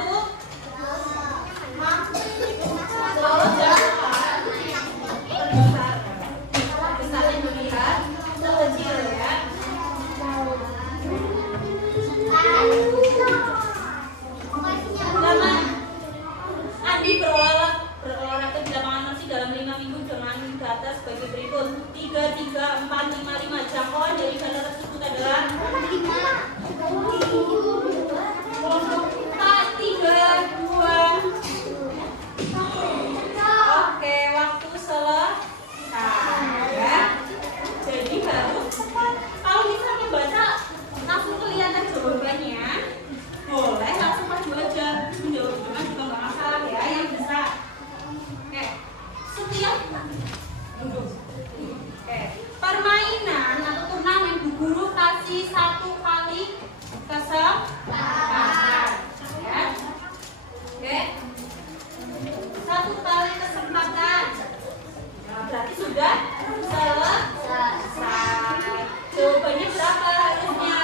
Besarnya dilihat kecil ya. Pertama, Andi berolahraga di lapangan bersih dalam 5 minggu dengan data sebagai berikut: 3, 3, 4, 5, 5. Jangkauan dari data tersebut adalah kelompok 4, 3, 2. Oke, waktu selesai ya. Jadi baru kalau misalnya baca langsung kelihatan jawabannya, boleh langsung maju aja. Menjawab dengan juga nggak masalah ya, yang bisa. Oke, setiap duduk. Oke, permainan atau turnamen Bu Guru kasih 1 kali kesempatan ya. Oke, 1 kali kesempatan. Nah, berarti sudah selesai. Jawabannya berapa harusnya?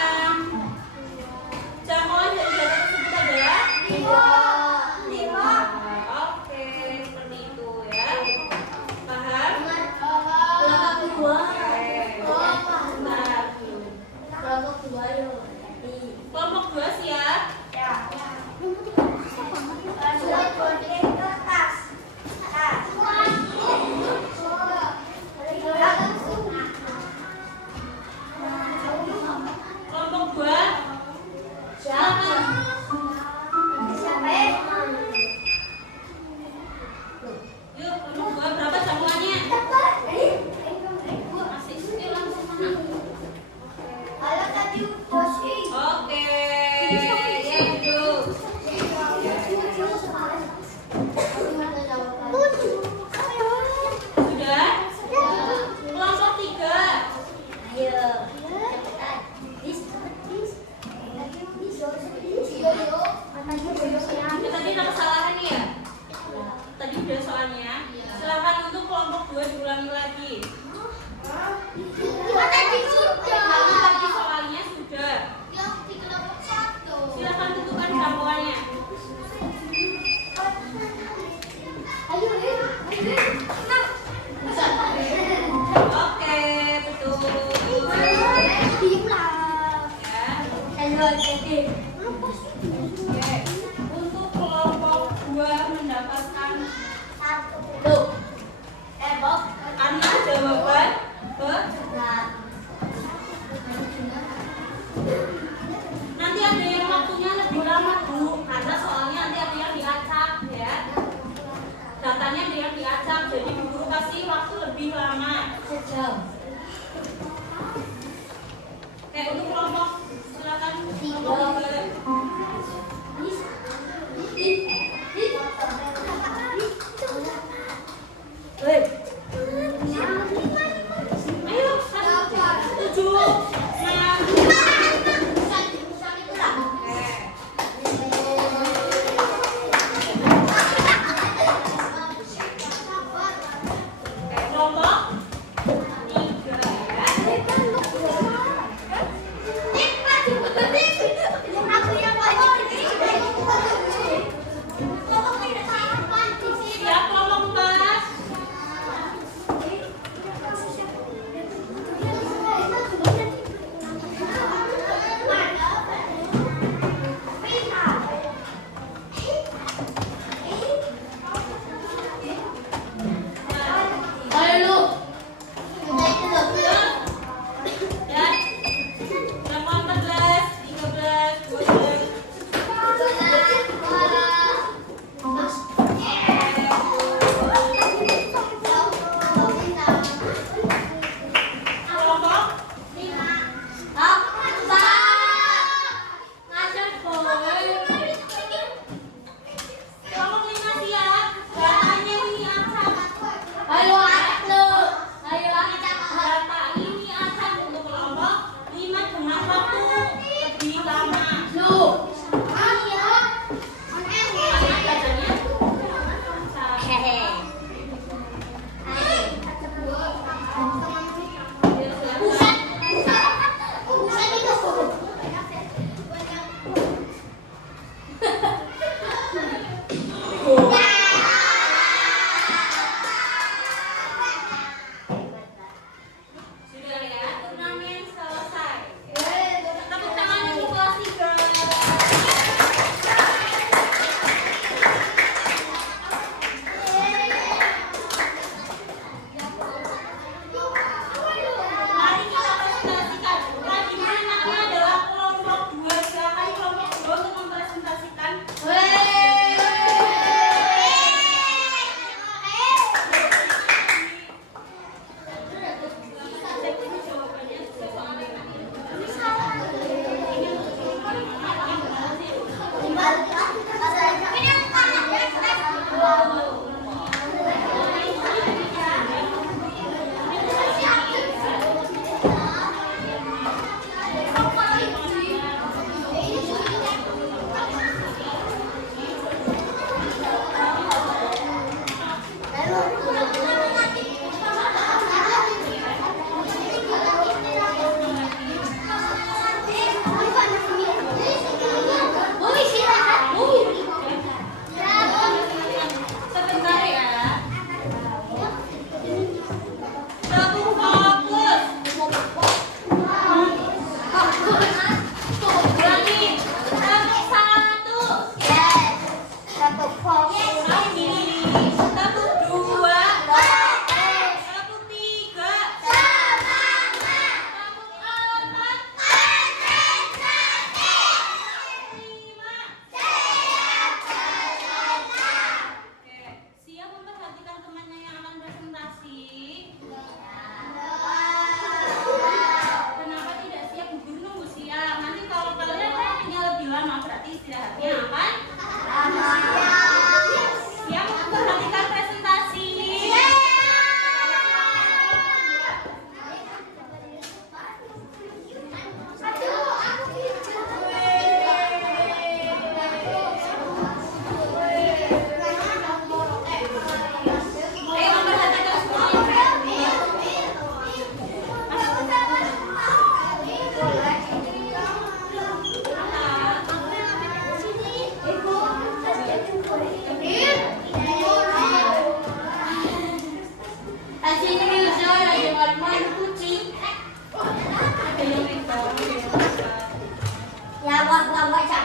Jangkauan dari data tersebut adalah 5. Oke, seperti itu ya. Paham? Kelompok 2 siap? Kelompok 2 silakan. Yuk, kelompok 2 berapa jangkauannya? Masih yuk langsung mana? Oke, ya duduk. Sudah? Kelompok 3. Tadi ada kesalahan ya? Tadi udah soalnya. Silakan untuk kelompok 2 diulangi lagi. Tadi soalnya sudah. Silakan tentukan jangkauannya. Oke, betul. Ya. Oke. Untuk kelompok 2 mendapatkan karena jawaban nanti ada yang waktunya lebih lama Bu, karena soalnya nanti ada yang diacak ya. Datanya ada yang diacak, jadi Bu Guru kasih waktu lebih lama. Oke, untuk kelompok silakan kelompok 3. Ayo, 7, 6. Kelompok 3.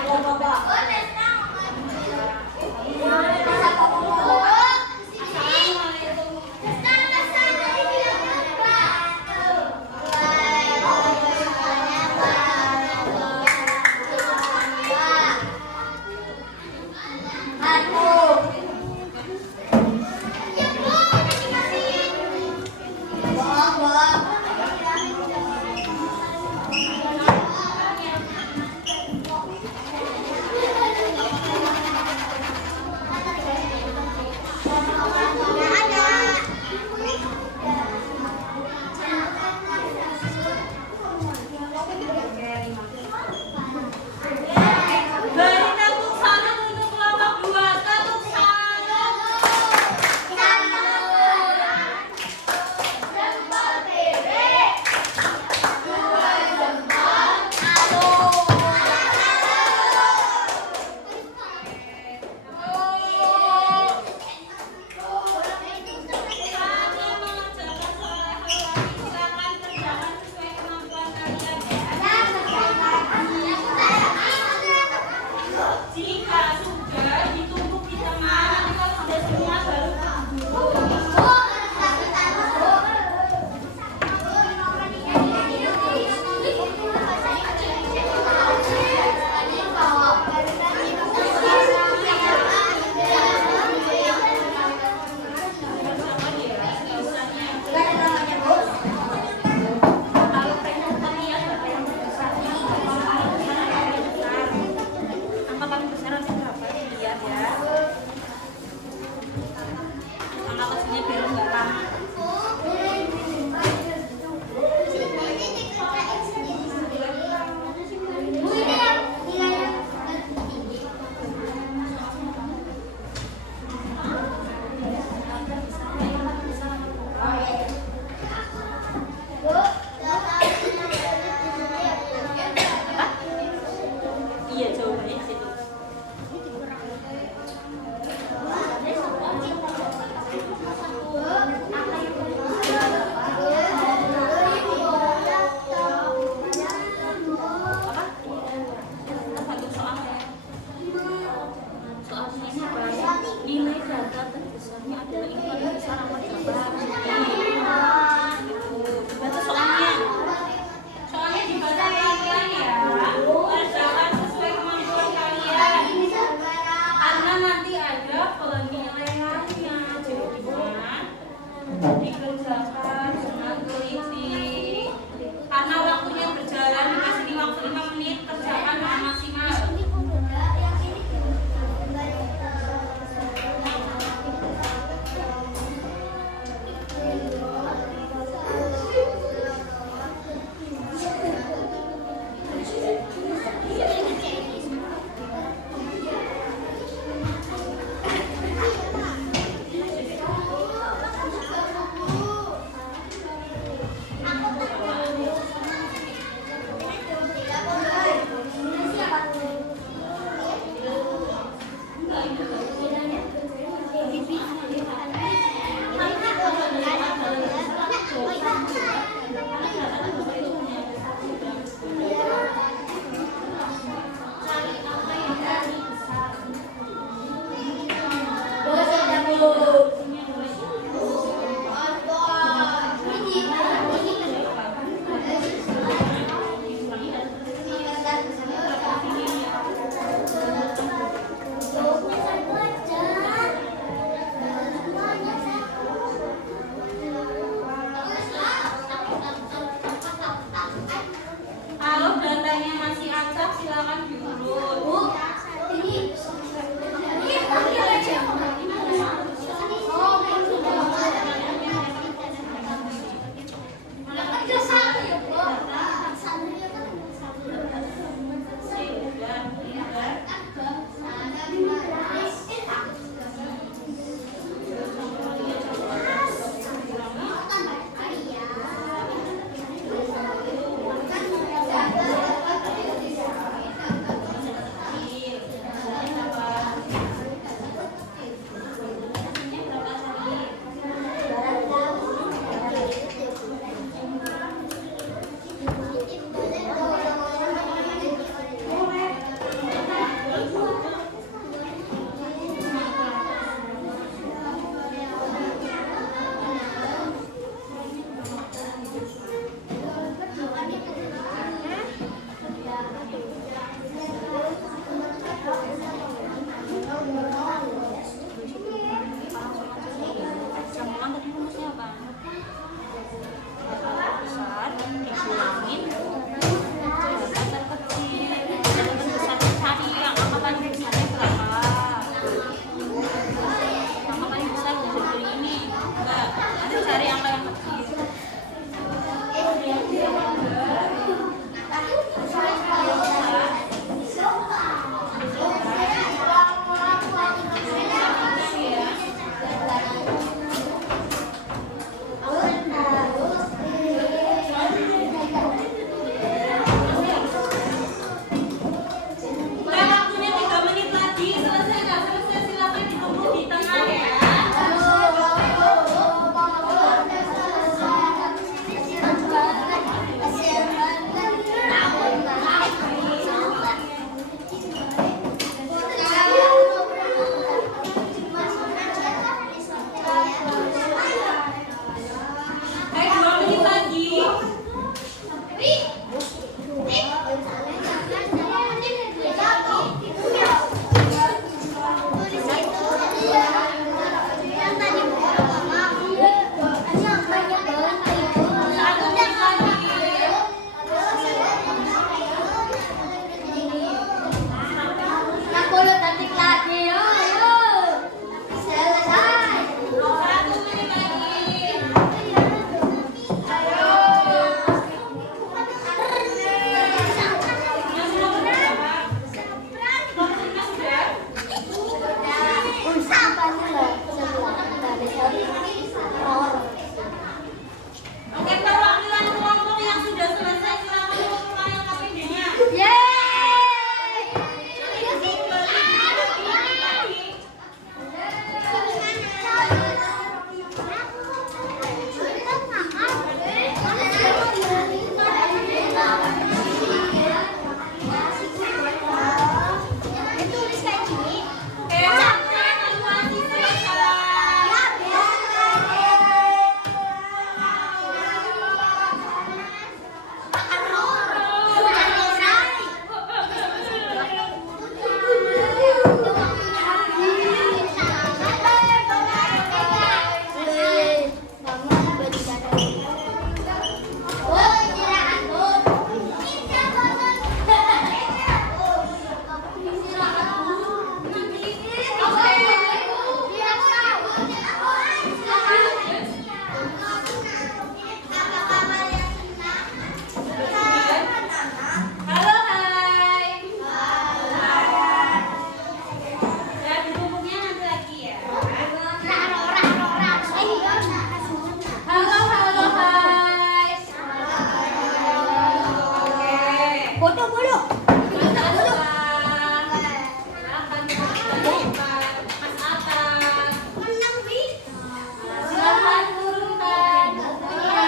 Bapak. Halo, hai. Ya, duduknya nanti lagi ya. Halo, hai. Oke. Bodoh. Mas Atta. Silahkan turunkan bukunya.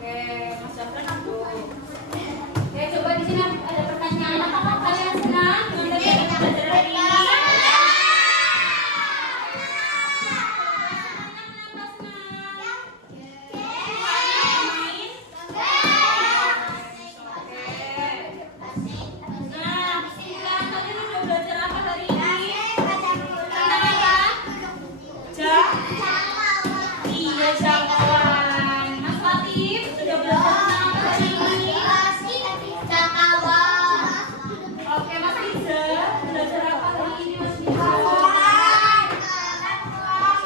Oke, Mas Jafran duduk. Oke, coba di sini ada pertanyaan. Apakah kalian senang dengan kegiatan belajar hari ini? Nah, kalian udah belajar apa hari ini? Tentang apa? Iya, jangkauan. Mas Latif sudah belajar tentang apa hari ini? Oke, Mas Riza belajar apa hari ini, Mas Riza?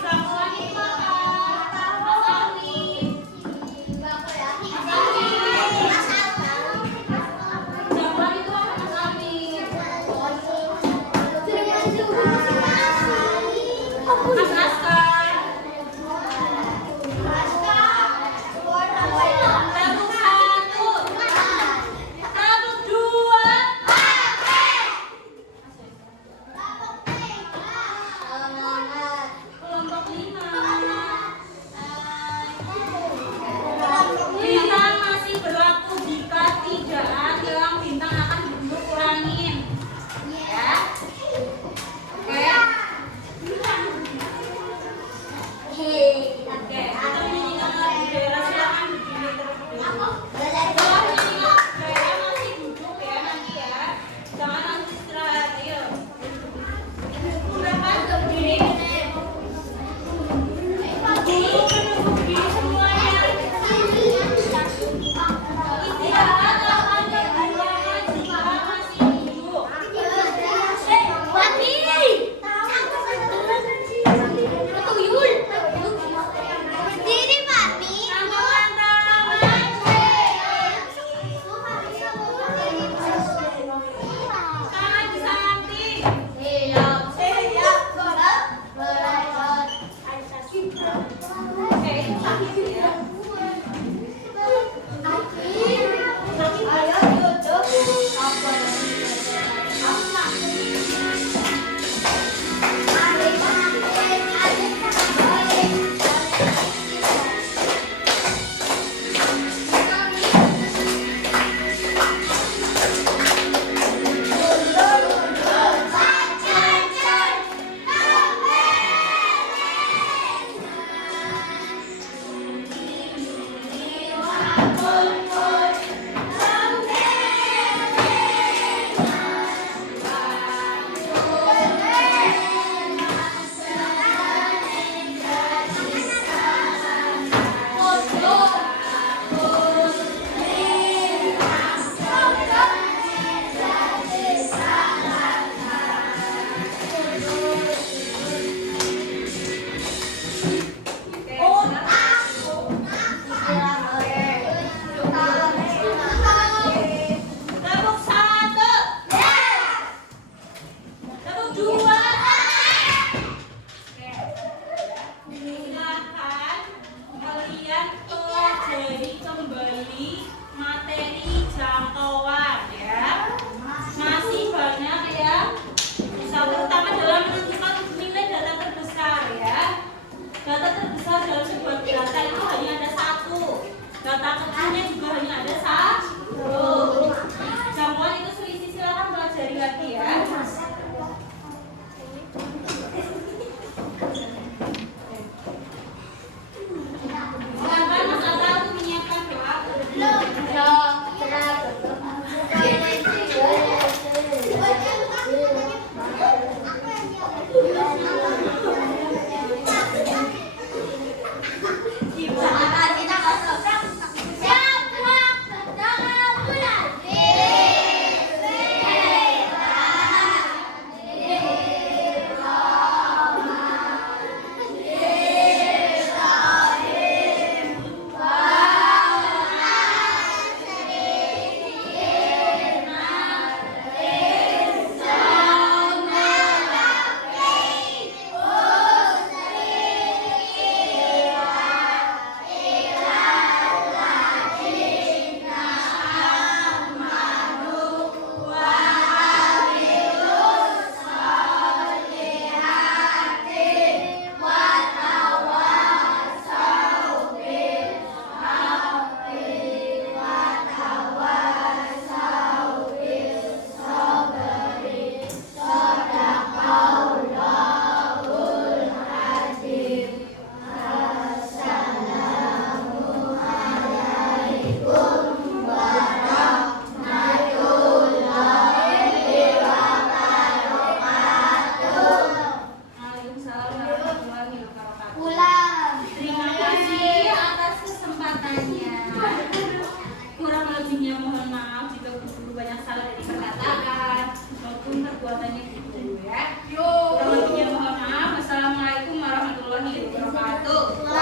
Jangkauan itu apa? Mas Alif. Jangkauan itu apa, Mas Alif? Mas Askar. Tabuk satu. Tabuk dua. Kelompok 5. Bintang masih berlaku jika tidak ada bintang akan dikurangin. Ya. Oke. Oke, kita menyanyikan lagu daerah, silakan berdiri terlebih dahulu. Setelah menyanyikan lagu daerah masih duduk ya nanti ya. Jangan langsung istirahat, ayo. Udah kan berdiri. Berdiri semuanya. Istirahat akan diulangi jika masih duduk. Angkatan tangan. Tangan di samping. Itu kaki ya. Tabuk satu. Tabuk dua. Silakan kalian pelajari kembali materi jangkauan ya. Masih banyak ya. Terutama dalam menentukan nilai data terbesar ya. Data terbesar dalam sebuah data itu hanya ada satu. Data kecilnya juga hanya ada satu. Jangkauan itu selisih, silakan pelajari lagi ya. Silakan Mas Atta untuk menyiapkan doa. kekuatannya gitu ya. Kurang lebihnya mohon maaf. Assalamualaikum warahmatullahi wabarakatuh.